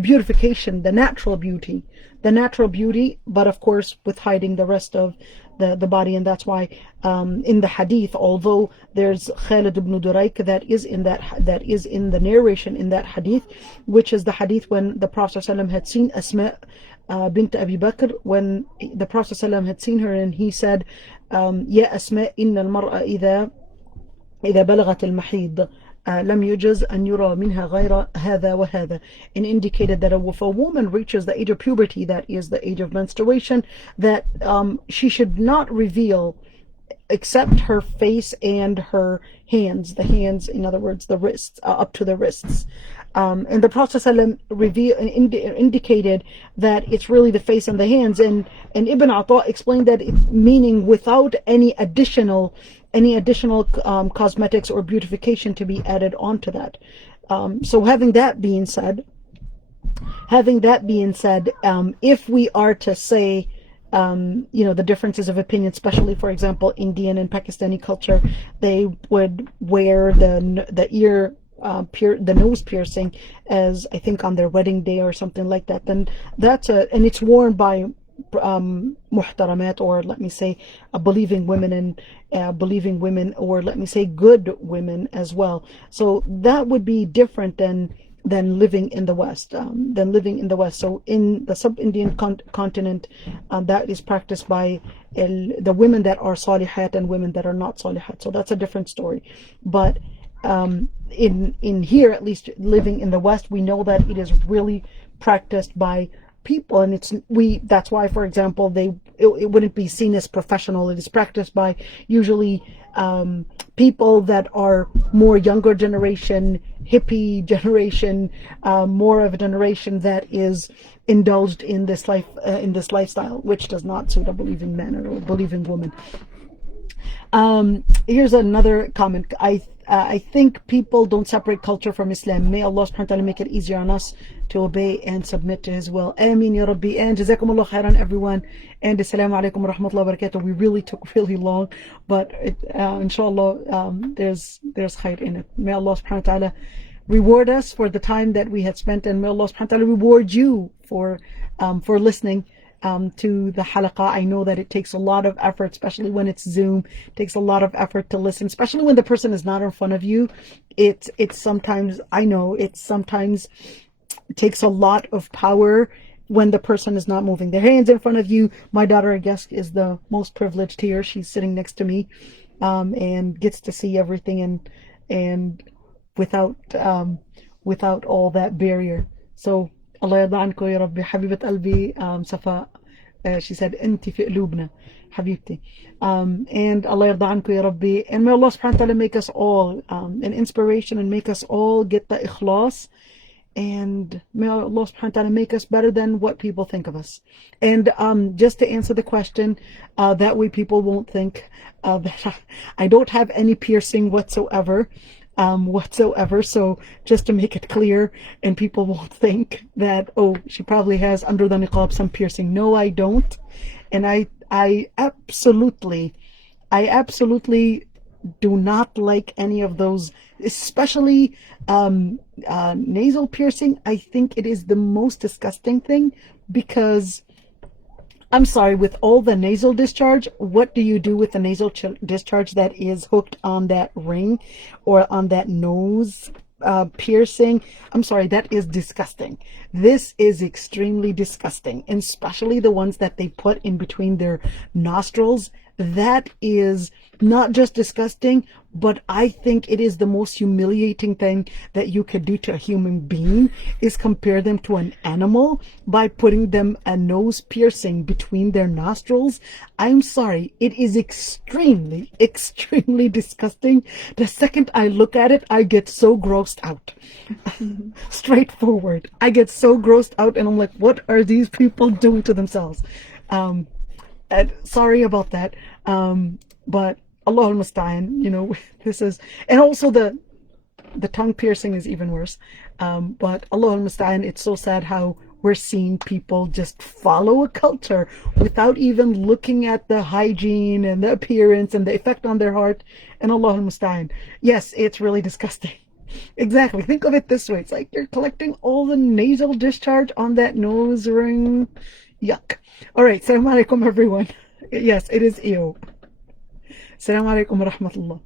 beautification, the natural beauty, but of course with hiding the rest of the body. And that's why in the hadith, although there's Khalid ibn Durayk that is in the narration in that hadith, which is the hadith when the Prophet ﷺ had seen Asma bint Abi Bakr, when the Prophet ﷺ had seen her, and he said, Ya Asma, inna al-mar'a إذا بلغت المحيض لم يجز أن يرى منها غير هذا وهذا, and indicated that if a woman reaches the age of puberty, that is the age of menstruation, that she should not reveal except her face and her hands, the hands, in other words, the wrists, up to the wrists. And the Prophet ﷺ indicated that it's really the face and the hands, and Ibn Ata explained that it's meaning without any additional cosmetics or beautification to be added onto that. So having that being said, if we are to say, the differences of opinion, especially for example Indian and Pakistani culture, they would wear the ear the nose piercing as, I think, on their wedding day or something like that, then and it's worn by muhtaramat, or let me say believing women, or let me say good women as well. So that would be different than living in the West. So in the sub-Indian continent, that is practiced by the women that are salihat and women that are not salihat. So that's a different story. But in here, at least living in the West, we know that it is really practiced by people, and that's why, for example, it wouldn't be seen as professional. It is practiced by usually people that are more younger generation, hippie generation, more of a generation that is indulged in this lifestyle, which does not suit a believing man or a believing woman. Here's another comment. I think people don't separate culture from Islam. May Allah subhanahu wa ta'ala make it easier on us to obey and submit to His will. Ameen ya Rabbi. And Jazakumullah khairan, everyone. And Assalamu alaikum wa rahmatullahi wa barakatuh. We really took really long, but inshallah, there's khair in it. May Allah subhanahu wa ta'ala reward us for the time that we had spent, and may Allah subhanahu wa ta'ala reward you for listening to the halaqah. I know that it takes a lot of effort, especially when it's Zoom. It takes a lot of effort to listen, especially when the person is not in front of you. It sometimes takes a lot of power when the person is not moving their hands in front of you. My daughter, I guess, is the most privileged here. She's sitting next to me, and gets to see everything and without all that barrier. So Allah yarda anku ya Rabbi. Habibat Albi Safa, she said, Inti fi qulubna, Habibti. And Allah yarda anku ya Rabbi. And may Allah subhanahu wa ta'ala make us all an inspiration, and make us all get the ikhlas. And may Allah subhanahu wa ta'ala make us better than what people think of us. And just to answer the question, that way people won't think that I don't have any piercing whatsoever. So just to make it clear, and people won't think that, oh, she probably has under the niqab some piercing. No, I don't. And I absolutely do not like any of those, especially nasal piercing. I think it is the most disgusting thing, because I'm sorry, with all the nasal discharge, what do you do with the nasal discharge that is hooked on that ring or on that nose piercing? I'm sorry, that is disgusting. This is extremely disgusting, and especially the ones that they put in between their nostrils. that is not just disgusting, but I think it is the most humiliating thing that you could do to a human being, is compare them to an animal by putting them a nose piercing between their nostrils. I'm sorry, it is extremely, extremely disgusting. The second I look at it, I get so grossed out. Straightforward. I get so grossed out and I'm like, what are these people doing to themselves? Sorry about that. But Allah al-Musta'an, this is, and also the tongue piercing is even worse. But Allah al-Musta'an, it's so sad how we're seeing people just follow a culture without even looking at the hygiene and the appearance and the effect on their heart. And Allah al-Musta'an. Yes, it's really disgusting. Exactly. Think of it this way. It's like you're collecting all the nasal discharge on that nose ring. Yuck. All right. Assalamu alaikum, everyone. Yes, it is ew. Assalamu alaikum wa rahmatullah.